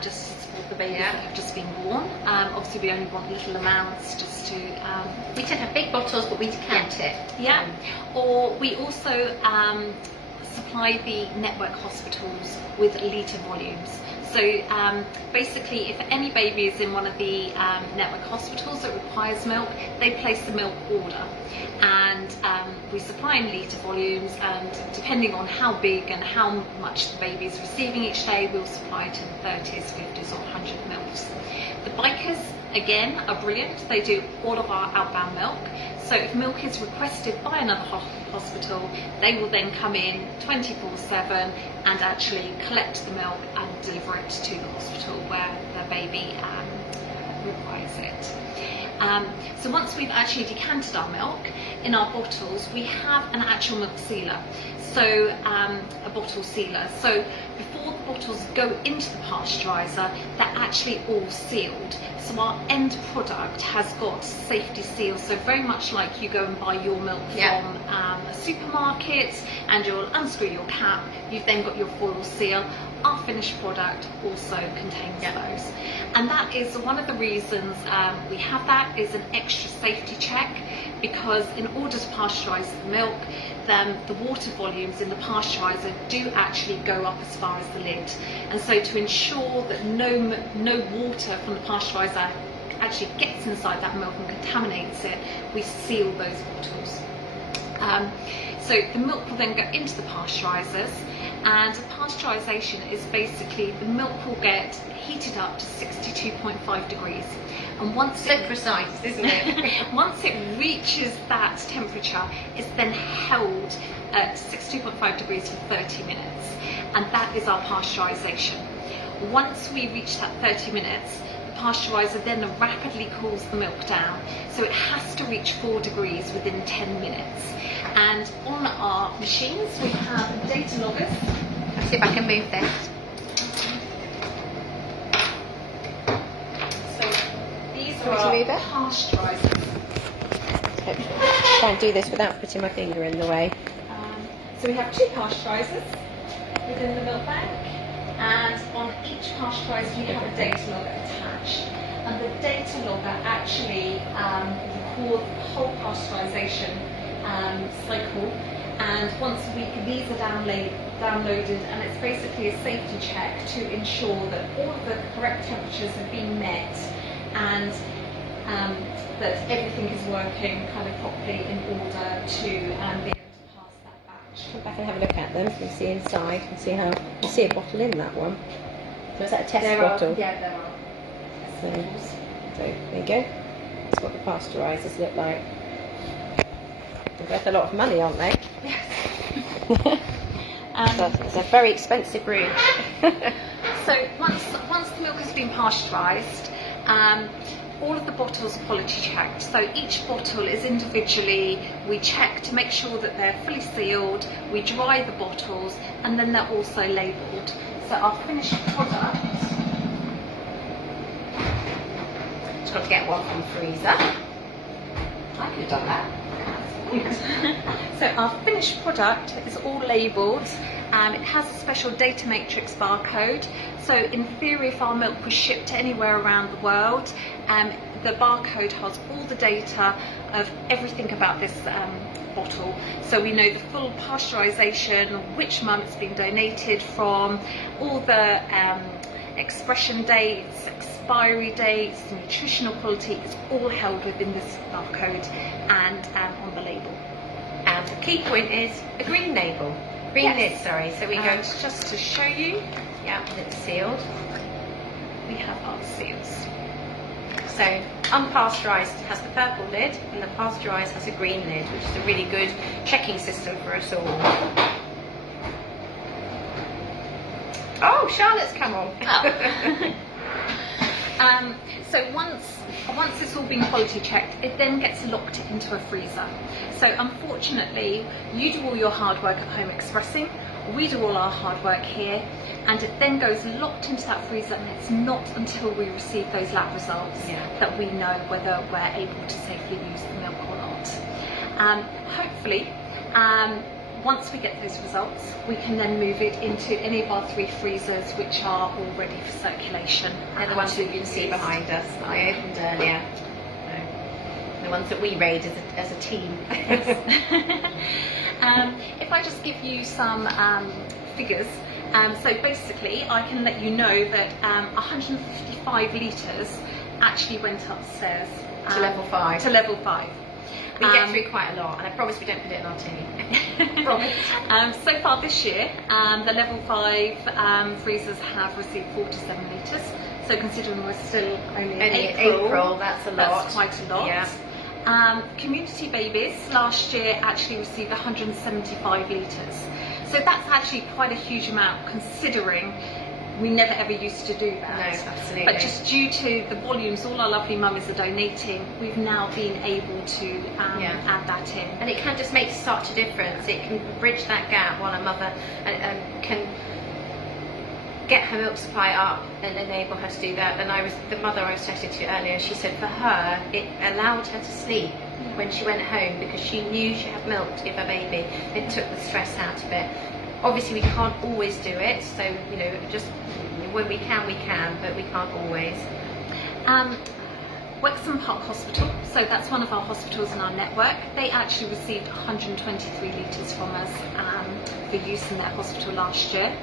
just to support the babies that have just been born. Obviously we only want little amounts just to... we tend to have big bottles, but we decant it. Yeah, or we also supply the network hospitals with litre volumes. So basically, if any baby is in one of the network hospitals that requires milk, they place the milk order, and we supply in litre volumes, and depending on how big and how much the baby is receiving each day, we'll supply it in 30s, 50s or 100 mils. The bikers, again, are brilliant. They do all of our outbound milk. So if milk is requested by another hospital, they will then come in 24/7 and actually collect the milk and deliver it to the hospital where the baby requires it. So once we've actually decanted our milk, in our bottles we have an actual milk sealer, so a bottle sealer. So before the bottles go into the pasteuriser, they're actually all sealed. So our end product has got safety seals, so very much like you go and buy your milk from a supermarket and you'll unscrew your cap, you've then got your foil seal. Our finished product also contains those, and that is one of the reasons we have that, is an extra safety check, because in order to pasteurize the milk, then the water volumes in the pasteurizer do actually go up as far as the lid, and so to ensure that no water from the pasteurizer actually gets inside that milk and contaminates it, we seal those bottles. So the milk will then go into the pasteurizers, and pasteurization is basically the milk will get heated up to 62.5 degrees, and once so precise, isn't it? once it reaches that temperature, it's then held at 62.5 degrees for 30 minutes. and that is our pasteurisation. Once we reach that 30 minutes, the pasteuriser then rapidly cools the milk down, so it has to reach 4 degrees within 10 minutes. And on our machines we have data loggers. Let's see if I can move this. So these are Want our to move it? pasteurisers. Can't do this without putting my finger in the way. So we have 2 pasteurisers within the milk bank, and on each pasteuriser we have a data logger attached. And the data logger actually records the whole pasteurisation cycle. And once a week, these are downloaded, and it's basically a safety check to ensure that all of the correct temperatures have been met, and that everything is working kind of properly in order to be able to pass that batch. Come back and have a look at them. You can see inside. You can see how you see a bottle in that one. So is that a test bottle? Yeah, there are. So there you go. That's what the pasteurisers look like. They're worth a lot of money, aren't they? Yes. So it's a very expensive room. So once the milk has been pasteurised, all of the bottles are quality checked. So each bottle is individually, we check to make sure that they're fully sealed, we dry the bottles, and then they're also labelled. So our finished product, Just got to get one from the freezer. I could have done that. so our finished product is all labelled. It has a special data matrix barcode. So in theory, if our milk was shipped anywhere around the world, the barcode has all the data of everything about this bottle. So we know the full pasteurisation, which month it's been donated from, all the expression dates, expiry dates, the nutritional quality is all held within this barcode and on the label. And the key point is a green label. Green Yes. lid, sorry. So we go And just to show you, yeah, it's sealed. we have our seals. So unpasteurised has the purple lid, and the pasteurised has a green lid, which is a really good checking system for us all. Oh, Charlotte's come on. So once it's all been quality checked, it then gets locked into a freezer. So unfortunately, you do all your hard work at home expressing, we do all our hard work here, and it then goes locked into that freezer, and it's not until we receive those lab results that we know whether we're able to safely use the milk or not. Hopefully, once we get those results, we can then move it into any of our 3 freezers which are all ready for circulation. They're the ones that you can see behind us that I opened earlier. So, the ones that we raid as a team. If I just give you some figures, so basically I can let you know that 155 litres actually went upstairs To level 5. To level 5. We get through quite a lot, and I promise we don't put it in our tea. Promise. So far this year, the level 5 freezers have received 47 litres. So considering we're still only in April, that's a lot. That's quite a lot. Yeah. Community babies last year actually received 175 litres. So that's actually quite a huge amount, considering we never ever used to do that. No, absolutely. But just due to the volumes all our lovely mummies are donating, we've now been able to add that in. And it can just make such a difference. It can bridge that gap while a mother can get her milk supply up and enable her to do that. And the mother I was chatting to earlier, she said for her, it allowed her to sleep when she went home, because she knew she had milk to give her baby. It took the stress out of it. Obviously we can't always do it, so just when we can, but we can't always. Wexham Park Hospital, so that's one of our hospitals in our network, they actually received 123 litres from us for use in their hospital last year.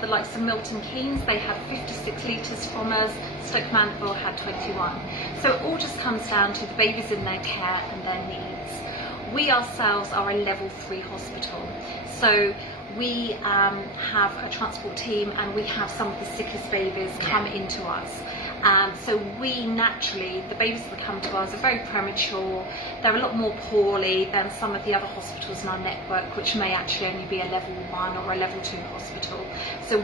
The likes of Milton Keynes, they had 56 litres from us, Stoke Mandeville had 21. So it all just comes down to the babies in their care and their needs. We ourselves are a level 3 hospital, so we have a transport team, and we have some of the sickest babies come into us. So we naturally, the babies that come to us are very premature. They're a lot more poorly than some of the other hospitals in our network, which may actually only be a level 1 or a level 2 hospital. So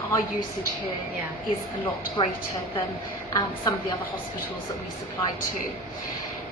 our usage here is a lot greater than some of the other hospitals that we supply to.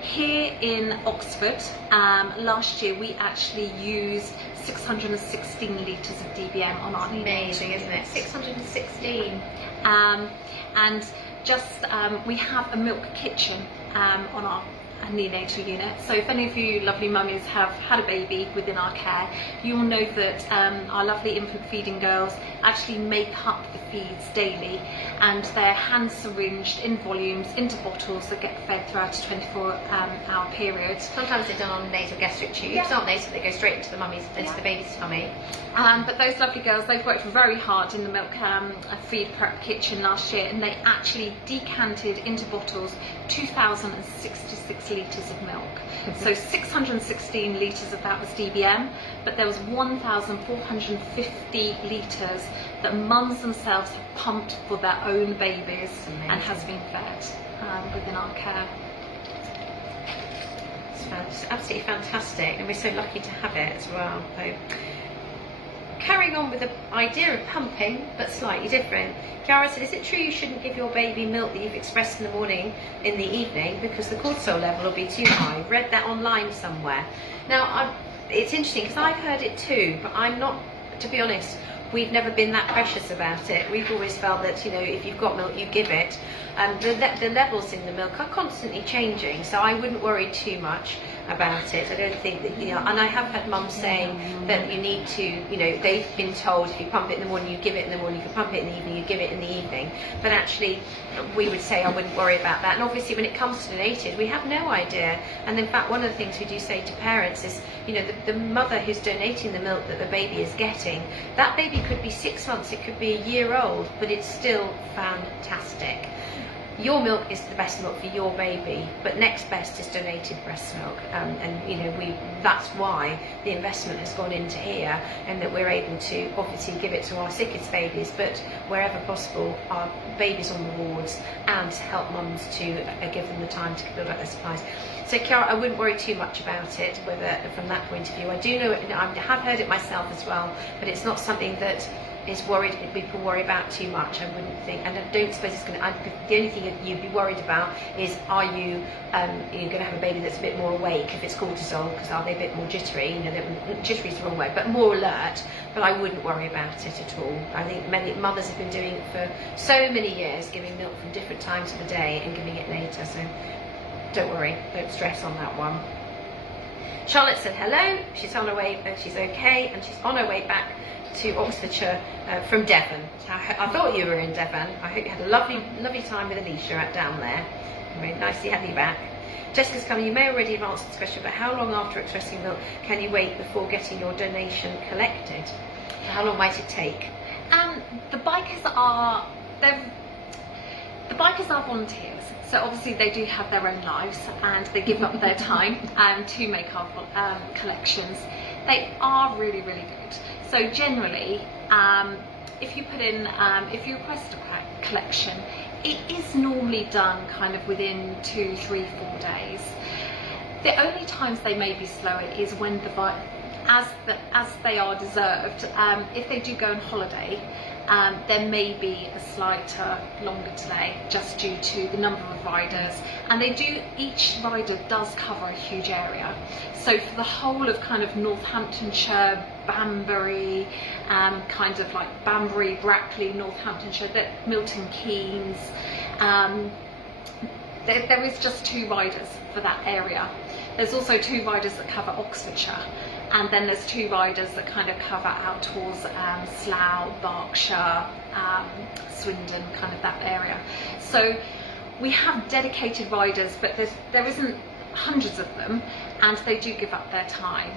Here in Oxford, last year we actually used 616 litres of DBM on our neonatal. Amazing, isn't it? 616. And just we have a milk kitchen on our neonatal unit. So if any of you lovely mummies have had a baby within our care, you will know that our lovely infant feeding girls actually make up the feeds daily, and they're hand syringed in volumes into bottles that get fed throughout a 24-hour period. Sometimes they're done on nasal gastric tubes, aren't they? So they go straight into the baby's tummy. But those lovely girls, they've worked very hard in the milk feed prep kitchen last year, and they actually decanted into bottles 2,066 litres of milk. So 616 litres of that was DBM, but there was 1,450 litres that mums themselves have pumped for their own babies and has been fed within our care. It's absolutely fantastic, and we're so lucky to have it as well. So, carrying on with the idea of pumping, but slightly different. Chiara said, is it true you shouldn't give your baby milk that you've expressed in the morning in the evening because the cortisol level will be too high? I've read that online somewhere. Now, it's interesting because I've heard it too, but I'm not, to be honest, we've never been that precious about it. We've always felt that, you know, if you've got milk, you give it. The levels in the milk are constantly changing, so I wouldn't worry too much about it. I don't think that, you know, and I have had mums saying that you need to, you know, they've been told if you pump it in the morning, you give it in the morning, if you pump it in the evening, you give it in the evening. But actually, we would say I wouldn't worry about that. And obviously, when it comes to donated, we have no idea. And in fact, one of the things we do say to parents is, you know, the mother who's donating the milk that the baby is getting, that baby could be 6 months, it could be a year old, but it's still fantastic. Your milk is the best milk for your baby, but next best is donated breast milk, and you know, that's why the investment has gone into here, and that we're able to obviously give it to our sickest babies, but wherever possible, our babies on the wards, and help mums to give them the time to build up their supplies. So Chiara, I wouldn't worry too much about it, whether from that point of view. I do know, I have heard it myself as well, but it's not something that is worried people worry about too much. I wouldn't think, and I don't suppose it's going to. The only thing that you'd be worried about is, are you going to have a baby that's a bit more awake if it's cortisol, because are they a bit more jittery? You know, jittery is the wrong word, but more alert. But I wouldn't worry about it at all. I think many mothers have been doing it for so many years, giving milk from different times of the day and giving it later. So don't worry, don't stress on that one. Charlotte said hello. She's on her way, and she's okay, and she's on her way back to Oxfordshire from Devon. I thought you were in Devon. I hope you had a lovely time with Alicia down there. Very nice to have you back. Jessica's coming. You may already have answered this question, but how long after expressing milk can you wait before getting your donation collected? How long might it take? The bikers are volunteers, so obviously they do have their own lives and they give up their time to make our collections. They are really, really good. So generally, if you put in, if you request a collection, it is normally done kind of within 2, 3, 4 days. The only times they may be slower is when as they are deserved. If they do go on holiday, there may be a slighter, longer delay just due to the number of riders, and each rider does cover a huge area. So for the whole of kind of Northamptonshire, Banbury, kind of like Banbury, Brackley, Northamptonshire, Milton Keynes, there is just 2 riders for that area. There's also 2 riders that cover Oxfordshire, and then there's 2 riders that kind of cover out towards Slough, Berkshire, Swindon, kind of that area. So we have dedicated riders, but there isn't hundreds of them, and they do give up their time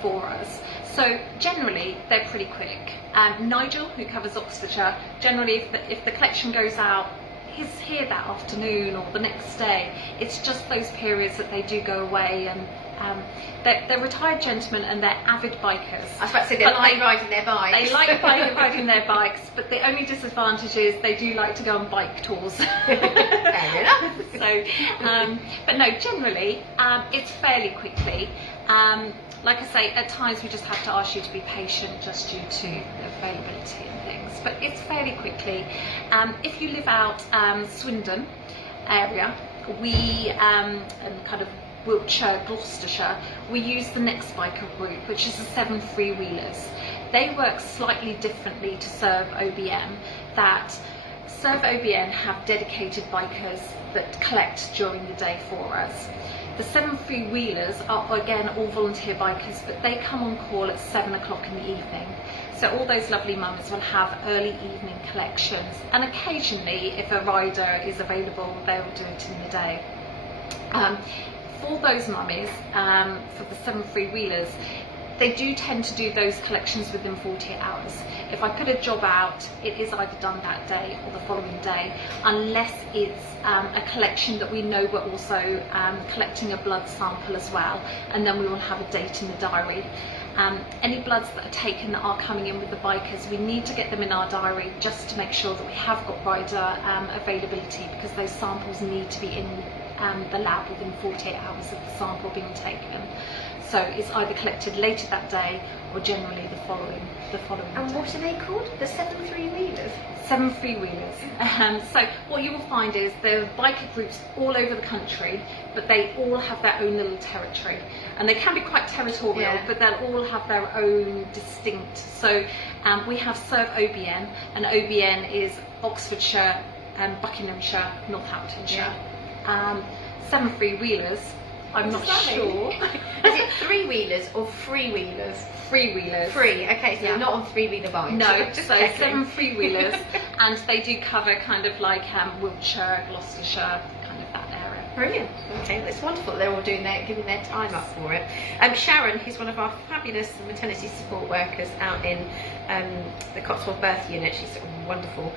for us. So generally they're pretty quick. Nigel, who covers Oxfordshire, generally if the collection goes out, he's here that afternoon or the next day. It's just those periods that they do go away, and they're retired gentlemen and they're avid bikers. I was about to say they like riding their bikes. They like riding their bikes, but the only disadvantage is they do like to go on bike tours. Fair enough. So, but no, generally it's fairly quickly. Like I say, at times we just have to ask you to be patient just due to availability and things, but it's fairly quickly. If you live out Swindon area, we and kind of Wiltshire, Gloucestershire, we use the Next Biker group, which is the 7 Freewheelers. They work slightly differently to Serve OBN. That Serve OBN have dedicated bikers that collect during the day for us. The 7 Freewheelers are again all volunteer bikers, but they come on call at 7 o'clock in the evening. So all those lovely mums will have early evening collections, and occasionally if a rider is available they'll do it in the day. For those mummies, for the 7 Freewheelers, they do tend to do those collections within 48 hours. If I put a job out, it is either done that day or the following day, unless it's a collection that we know we're also collecting a blood sample as well, and then we will have a date in the diary. Any bloods that are taken that are coming in with the bikers, we need to get them in our diary just to make sure that we have got rider availability, because those samples need to be in the lab within 48 hours of the sample being taken. So it's either collected later that day or generally the following And day. what are they called? The 7 Freewheelers? 7 Freewheelers. So what you will find is there are biker groups all over the country, but they all have their own little territory, and they can be quite territorial, but they'll all have their own distinct. So we have Serve OBN, and OBN is Oxfordshire, Buckinghamshire, Northamptonshire. 7 Freewheelers, I'm not sure. Is it 3-wheelers or freewheelers? Freewheelers. Free, okay, so you're not on 3-wheeler bikes. No, Just so checking. 7 Freewheelers, and they do cover kind of like Wiltshire, Gloucestershire, kind of that area. Brilliant. Okay, it's wonderful. They're all giving their time up for it. Sharon, who's one of our fabulous maternity support workers out in the Cotswold Birth Unit, she's wonderful.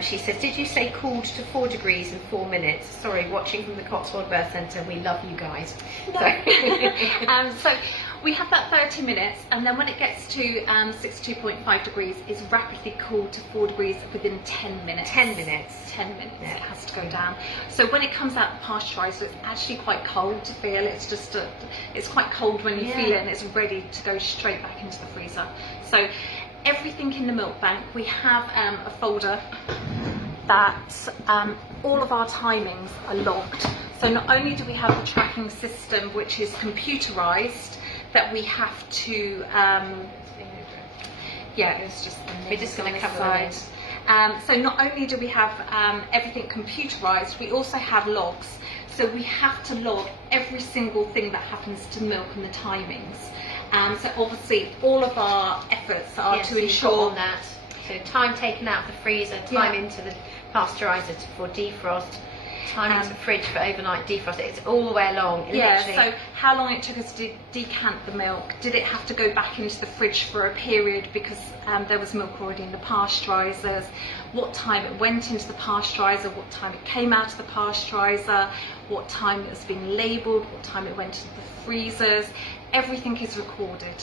She says, "Did you say cooled to 4 degrees in 4 minutes?" Sorry, watching from the Cotswold Birth Centre. We love you guys. No. So we have that 30 minutes, and then when it gets to 62.5 degrees, it's rapidly cooled to 4 degrees within 10 minutes. 10 minutes. 10 minutes, it has to go down. So when it comes out the pasteurizer, it's actually quite cold to feel. It's just it's quite cold when you feel it, and it's ready to go straight back into the freezer. So everything in the milk bank, we have a folder that all of our timings are logged. So not only do we have the tracking system, which is computerized, that we have to it's just we're just going to cover side. it. So not only do we have everything computerized, we also have logs. So we have to log every single thing that happens to milk and the timings. So obviously all of our efforts are to ensure on that. So time taken out of the freezer, time into the pasteurizer for defrost, time into the fridge for overnight defrost. It's all the way along. So how long it took us to decant the milk? Did it have to go back into the fridge for a period because there was milk already in the pasteurizers? What time it went into the pasteurizer? What time it came out of the pasteurizer? What time it was being labelled? What time it went into the freezers? Everything is recorded,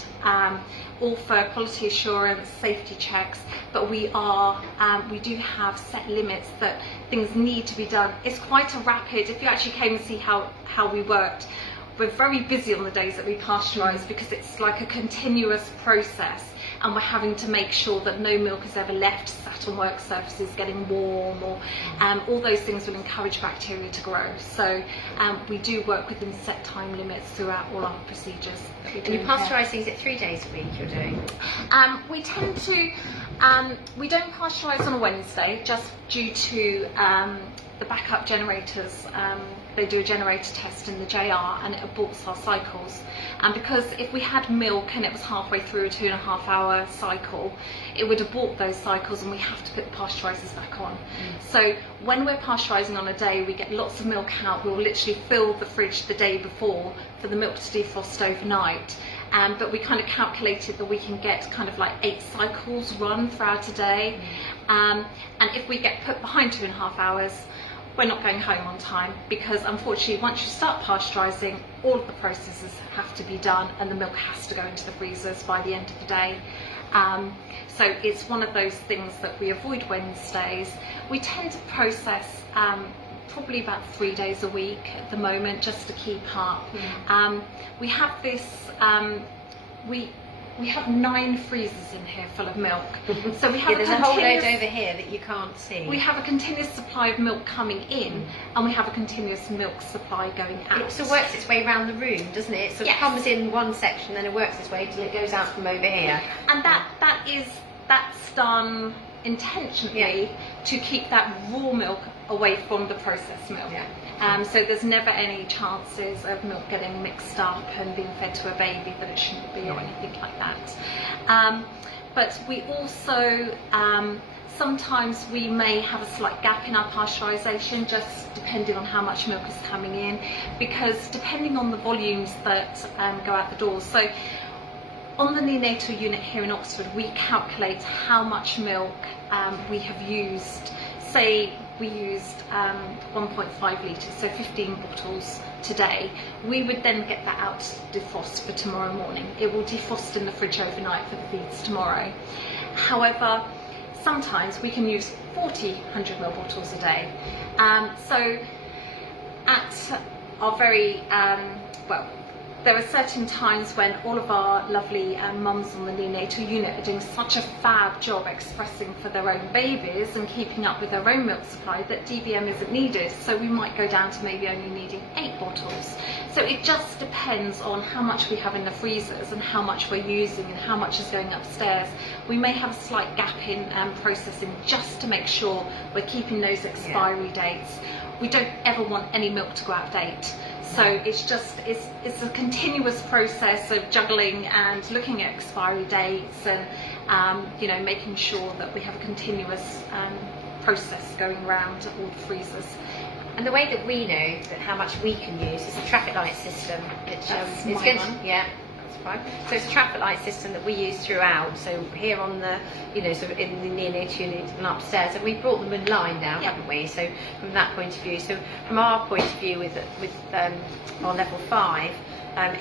all for quality assurance, safety checks, but we do have set limits that things need to be done. It's quite a rapid, if you actually came and see how we worked, we're very busy on the days that we pasteurize because it's like a continuous process, and we're having to make sure that no milk is ever left sat on work surfaces getting warm, or all those things will encourage bacteria to grow. So we do work within set time limits throughout all our procedures. And you pasteurise these at 3 days a week you're doing? We tend to, we don't pasteurize on a Wednesday just due to the backup generators. They do a generator test in the JR and it aborts our cycles. And because if we had milk and it was halfway through a 2.5 hour cycle, it would abort those cycles and we have to put the pasteurizers back on. So when we're pasteurizing on a day, we get lots of milk out. We'll literally fill the fridge the day before for the milk to defrost overnight. But we kind of calculated that we can get kind of like 8 cycles run throughout a day. And if we get put behind 2.5 hours, we're not going home on time, because unfortunately once you start pasteurising, all of the processes have to be done and the milk has to go into the freezers by the end of the day. So it's one of those things that we avoid Wednesdays. We tend to process probably about 3 days a week at the moment, just to keep up. We have this, we have 9 freezers in here full of milk. So we have there's a whole load over here that you can't see. We have a continuous supply of milk coming in, and we have a continuous milk supply going out. It sort of works its way around the room, doesn't it? It sort of comes in one section, then it works its way till it goes out from over here. And that's done intentionally to keep that raw milk away from the processed milk. So there's never any chances of milk getting mixed up and being fed to a baby that it shouldn't be or anything like that. But we also, sometimes we may have a slight gap in our pasteurisation, just depending on how much milk is coming in, because depending on the volumes that go out the doors. So on the neonatal unit here in Oxford, we calculate how much milk we have used. Say we used 1.5 litres, so 15 bottles today. We would then get that out to defrost for tomorrow morning. It will defrost in the fridge overnight for the feeds tomorrow. However, sometimes we can use 40 100ml bottles a day. So at our very, there are certain times when all of our lovely mums on the neonatal unit are doing such a fab job expressing for their own babies and keeping up with their own milk supply that DBM isn't needed. So we might go down to maybe only needing 8 bottles. So it just depends on how much we have in the freezers and how much we're using and how much is going upstairs. We may have a slight gap in processing, just to make sure we're keeping those expiry dates. We don't ever want any milk to go out of date. So it's just, it's a continuous process of juggling and looking at expiry dates and, you know, making sure that we have a continuous process going around all the freezers. And the way that we know that how much we can use is the traffic light system, which That's it's my going one. to, that's fine. So it's a traffic light system that we use throughout. So here on the, you know, sort of in the neonatal unit and upstairs, and we brought them in line now, haven't we? So from that point of view, so from our point of view with our level 5,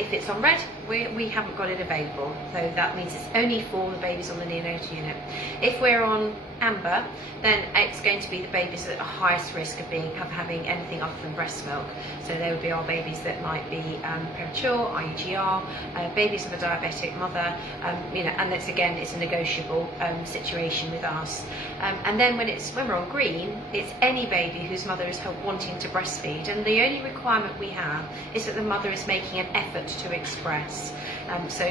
if it's on red, we haven't got it available. So that means it's only for the babies on the neonatal unit. If we're on amber, then it's going to be the babies at the highest risk of having anything other than breast milk. So they would be our babies that might be premature, IUGR, babies of a diabetic mother, you know, and it's a negotiable situation with us. And then when we're on green, it's any baby whose mother is wanting to breastfeed, and the only requirement we have is that the mother is making an effort to express. So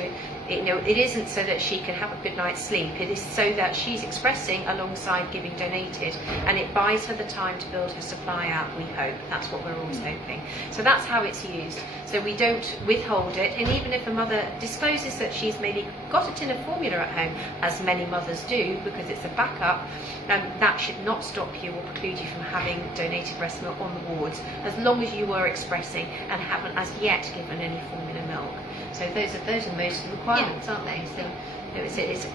it isn't so that she can have a good night's sleep. It is so that she's expressing alongside giving donated, and it buys her the time to build her supply out, we hope. That's what we're always hoping. So that's how it's used. So we don't withhold it, and even if a mother discloses that she's maybe got a tin of formula at home, as many mothers do because it's a backup, that should not stop you or preclude you from having donated breast milk on the wards, as long as you are expressing and haven't as yet given any formula milk. So those are most of the requirements, aren't they? So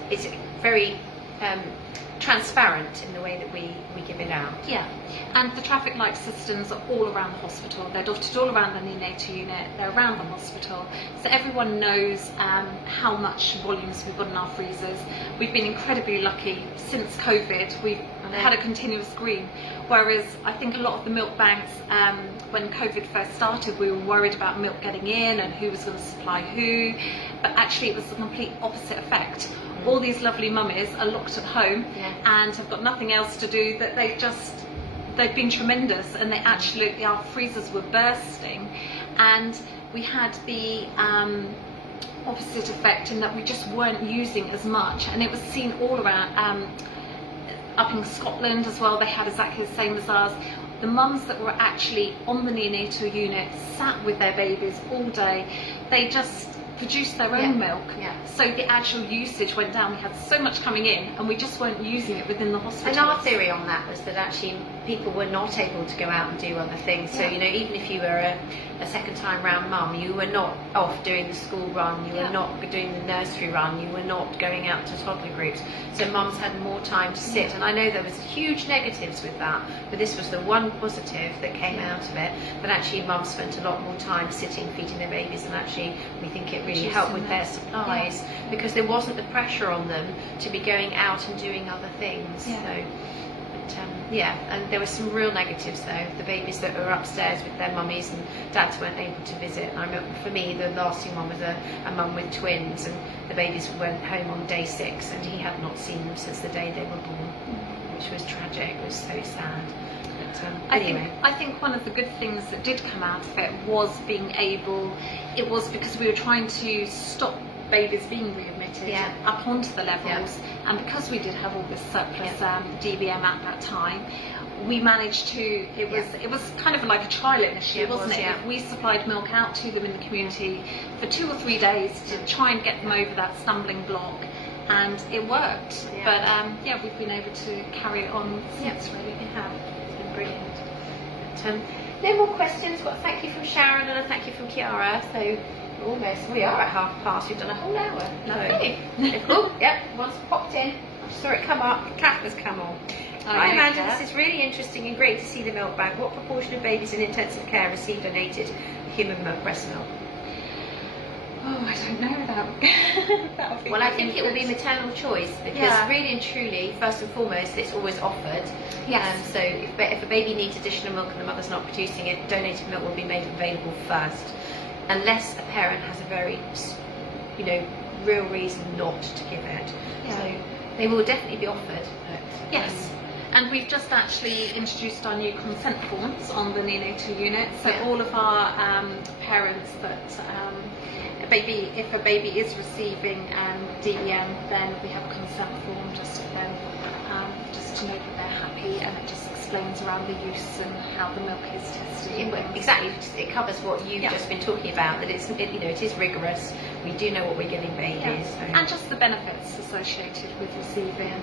it's very transparent in the way that we give it out. Yeah, and the traffic light systems are all around the hospital. They're dotted all around the neonatal unit. They're around the hospital, so everyone knows how much volumes we've got in our freezers. We've been incredibly lucky since COVID. We've had a continuous green, whereas I think a lot of the milk banks, when COVID first started, we were worried about milk getting in and who was going to supply who, but actually it was the complete opposite effect. All these lovely mummies are locked at home and have got nothing else to do, that they've been tremendous, and they absolutely, our freezers were bursting, and we had the opposite effect in that we just weren't using as much, and it was seen all around. Up in Scotland as well, they had exactly the same as ours. The mums that were actually on the neonatal unit sat with their babies all day. produce their own milk. Yeah. So the actual usage went down. We had so much coming in, and we just weren't using it within the hospital. And our theory on that was that actually people were not able to go out and do other things. So, you know, even if you were a second time round mum, you were not off doing the school run, you were not doing the nursery run, you were not going out to toddler groups. So mums had more time to sit. And I know there was huge negatives with that, but this was the one positive that came out of it, that actually mums spent a lot more time sitting, feeding their babies, and actually we think it really helped with their supplies, because there wasn't the pressure on them to be going out and doing other things. So, and there were some real negatives though. The babies that were upstairs with their mummies and dads weren't able to visit. And I remember for me the lasting one was a mum with twins, and the babies went home on day 6 and he had not seen them since the day they were born, which was tragic. It was so sad. But, anyway. I think one of the good things that did come out of it was being able, it was because we were trying to stop babies being readmitted up onto the levels, and because we did have all this surplus DBM at that time, we managed to, it was kind of like a trial initiative, wasn't it? We supplied milk out to them in the community for 2 or 3 days to try and get them over that stumbling block, and it worked. But we've been able to carry it on since. Really, we have. It's been brilliant. But, no more questions. Well, thank you from Sharon and a thank you from Kiara. So we are at past. We've done a whole hour. Lovely. Oh, one's popped in. I saw it come up. Kath has come on. Hi Amanda, this is really interesting and great to see the milk bank. What proportion of babies in intensive care receive donated human milk, breast milk? Oh, I don't know that. Well, I think it will be maternal choice, because really and truly, first and foremost, it's always offered. Yes. So if a baby needs additional milk and the mother's not producing it, donated milk will be made available first, unless a parent has a very, real reason not to give it. So they will definitely be offered. Yes. And we've just actually introduced our new consent forms on the neonatal unit. So all of our parents that if a baby is receiving DBM, then we have a consent form just for them, just to know that they're happy, and it just explains around the use and how the milk is tested. Exactly, it covers what you've just been talking about. That it is rigorous. We do know what we're giving babies, and just the benefits associated with receiving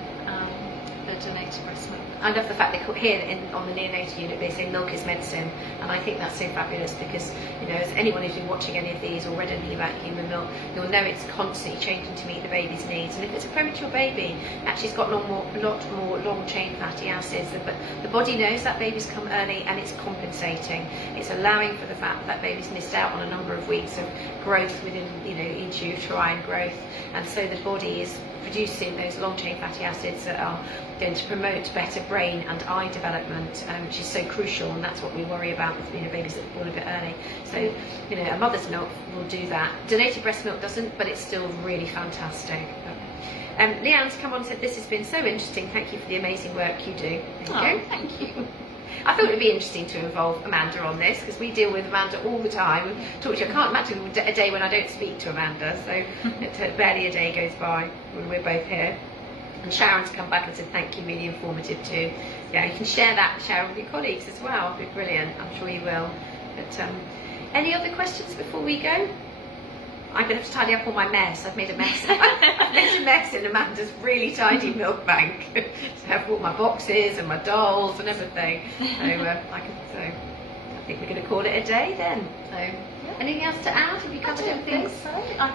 the donated breast milk. I love the fact that here on the neonatal unit they say milk is medicine, and I think that's so fabulous, because as anyone who's been watching any of these or read anything about human milk, you'll know it's constantly changing to meet the baby's needs. And if it's a premature baby, actually it's got a lot more long chain fatty acids, but the body knows that baby's come early and it's compensating. It's allowing for the fact that baby's missed out on a number of weeks of growth within intrauterine growth, and so the body is producing those long chain fatty acids that are going to promote better brain and eye development, which is so crucial, and that's what we worry about with babies that are born a bit early. So a mother's milk will do that. Donated breast milk doesn't, but it's still really fantastic. Leanne's come on and said, this has been so interesting, thank you for the amazing work you do. Thank you. I thought it would be interesting to involve Amanda on this, because we deal with Amanda all the time. I can't imagine a day when I don't speak to Amanda, so barely a day goes by when we're both here. And Sharon's come back and said thank you, really informative too. Yeah, you can share that, Sharon, with your colleagues as well. It'll be brilliant, I'm sure you will. But any other questions before we go? I'm going to have to tidy up all my mess. I've made a mess. I've made a mess in Amanda's really tidy milk bank. So I've brought my boxes and my dolls and everything. So I think we're going to call it a day then. So anything else to add? Have you covered everything? I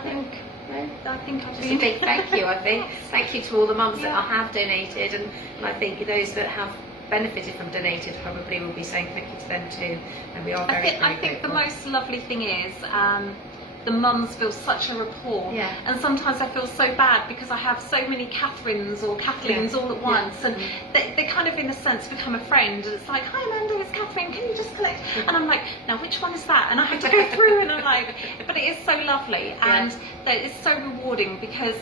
think I've just a big thank you. Thank you to all the mums that have donated, and I think those that have benefited from donated probably will be saying thank you to them too. And we are very grateful. I think the most lovely thing is the mums feel such a rapport, and sometimes I feel so bad because I have so many Catherines or Kathleen's all at once, and they kind of in a sense become a friend, and it's like, hi Amanda, it's Catherine, can you just collect? And I'm like, now which one is that? And I have to go through, and I'm like, but it is so lovely, and it's so rewarding, because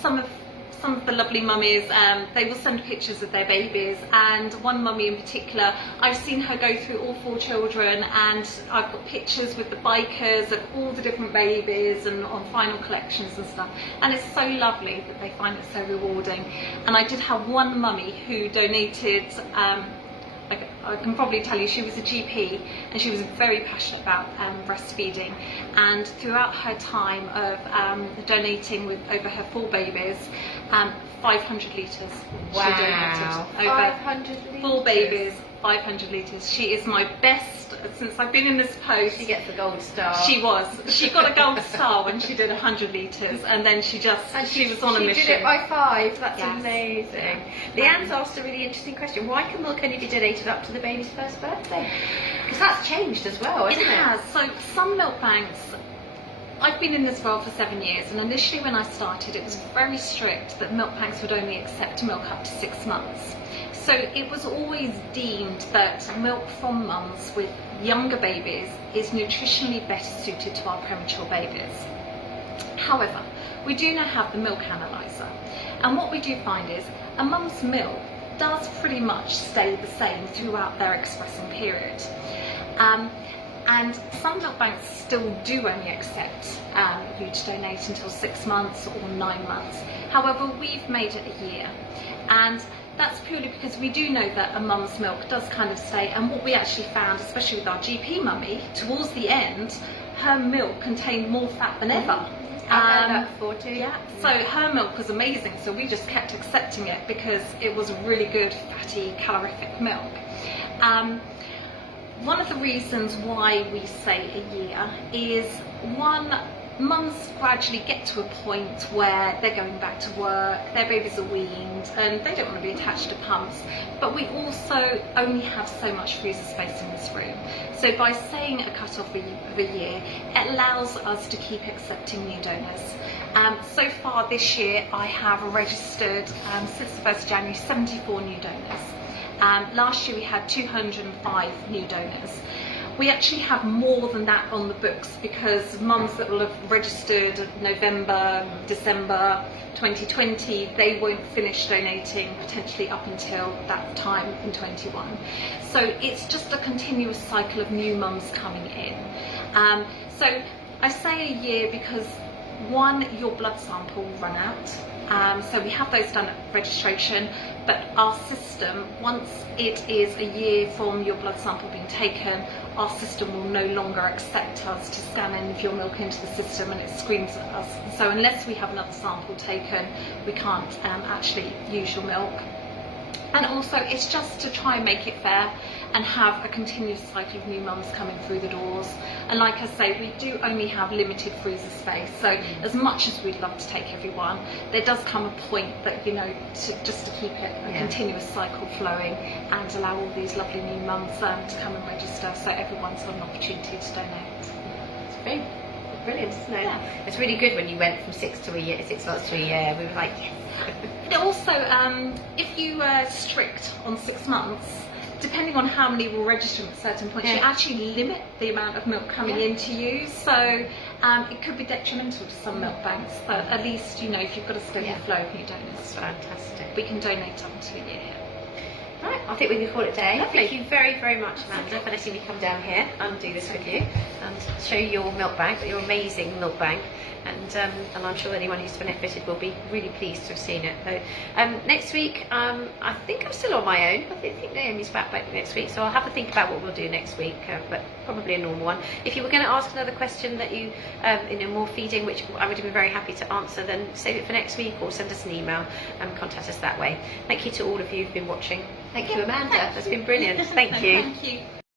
some of the lovely mummies, they will send pictures of their babies, and one mummy in particular, I've seen her go through all 4 children, and I've got pictures with the bikers of all the different babies and on final collections and stuff, and it's so lovely that they find it so rewarding. And I did have one mummy who donated I can probably tell you she was a GP and she was very passionate about breastfeeding, and throughout her time of donating with over her 4 babies, 500 litres. Wow. She donated over 500 litres. 4 babies, 500 litres. She is my best since I've been in this post. She gets the gold star. She got a gold star when she did 100 litres, and then she was on a mission. She did it by 5. That's Yes. amazing. Leanne's asked a really interesting question. Why can milk only be donated up to the baby's first birthday? Because that's changed as well, isn't it? It has. So some milk banks, I've been in this role for 7 years, and initially when I started it was very strict that milk banks would only accept milk up to 6 months. So it was always deemed that milk from mums with younger babies is nutritionally better suited to our premature babies. However, we do now have the milk analyzer, and what we do find is a mum's milk does pretty much stay the same throughout their expressing period. And some milk banks still do only accept you to donate until 6 months or 9 months. However, we've made it a year, and that's purely because we do know that a mum's milk does kind of stay, and what we actually found, especially with our GP mummy, towards the end, her milk contained more fat than ever. I've heard that before too. Yeah, so her milk was amazing, so we just kept accepting it because it was really good, fatty, calorific milk. One of the reasons why we say a year is, one, mums gradually get to a point where they're going back to work, their babies are weaned, and they don't want to be attached to pumps, but we also only have so much freezer space in this room. So by saying a cut-off of a year, it allows us to keep accepting new donors. So far this year I have registered, since the 1st of January, 74 new donors. Last year we had 205 new donors. We actually have more than that on the books because mums that will have registered November, December 2020, they won't finish donating potentially up until that time in 21. So it's just a continuous cycle of new mums coming in. So I say a year because, one, your blood sample will run out. So we have those done at registration, but our system, once it is a year from your blood sample being taken, our system will no longer accept us to scan any of your milk into the system, and it screams at us. So unless we have another sample taken, we can't actually use your milk. And also it's just to try and make it fair and have a continuous cycle of new mums coming through the doors. And like I say, we do only have limited freezer space, so as much as we'd love to take everyone, there does come a point that, you know, just to keep it a continuous cycle flowing and allow all these lovely new mums to come and register, so everyone's got an opportunity to donate. It's brilliant, isn't it? Yeah. It's really good when you went from 6 to a year, 6 months to a year. We were like, yes. Also, if you were strict on 6 months, depending on how many will register at certain points, you actually limit the amount of milk coming into you. So it could be detrimental to some milk banks, but at least, you know, if you've got a steady flow of new donors, That's fantastic. we can donate up to a year. Right, I think we can call it a day. Lovely. Thank you very, very much, Amanda, for letting me come down here and do this with you and show you your milk bank, your amazing milk bank. And I'm sure anyone who's benefited will be really pleased to have seen it. So next week, I think I'm still on my own. I think Naomi's back next week, so I'll have to think about what we'll do next week, but probably a normal one. If you were going to ask another question that you know, more feeding, which I would have been very happy to answer, then save it for next week or send us an email and contact us that way. Thank you to all of you who've been watching. Thank you, Amanda. That's been brilliant. Thank you. Thank you.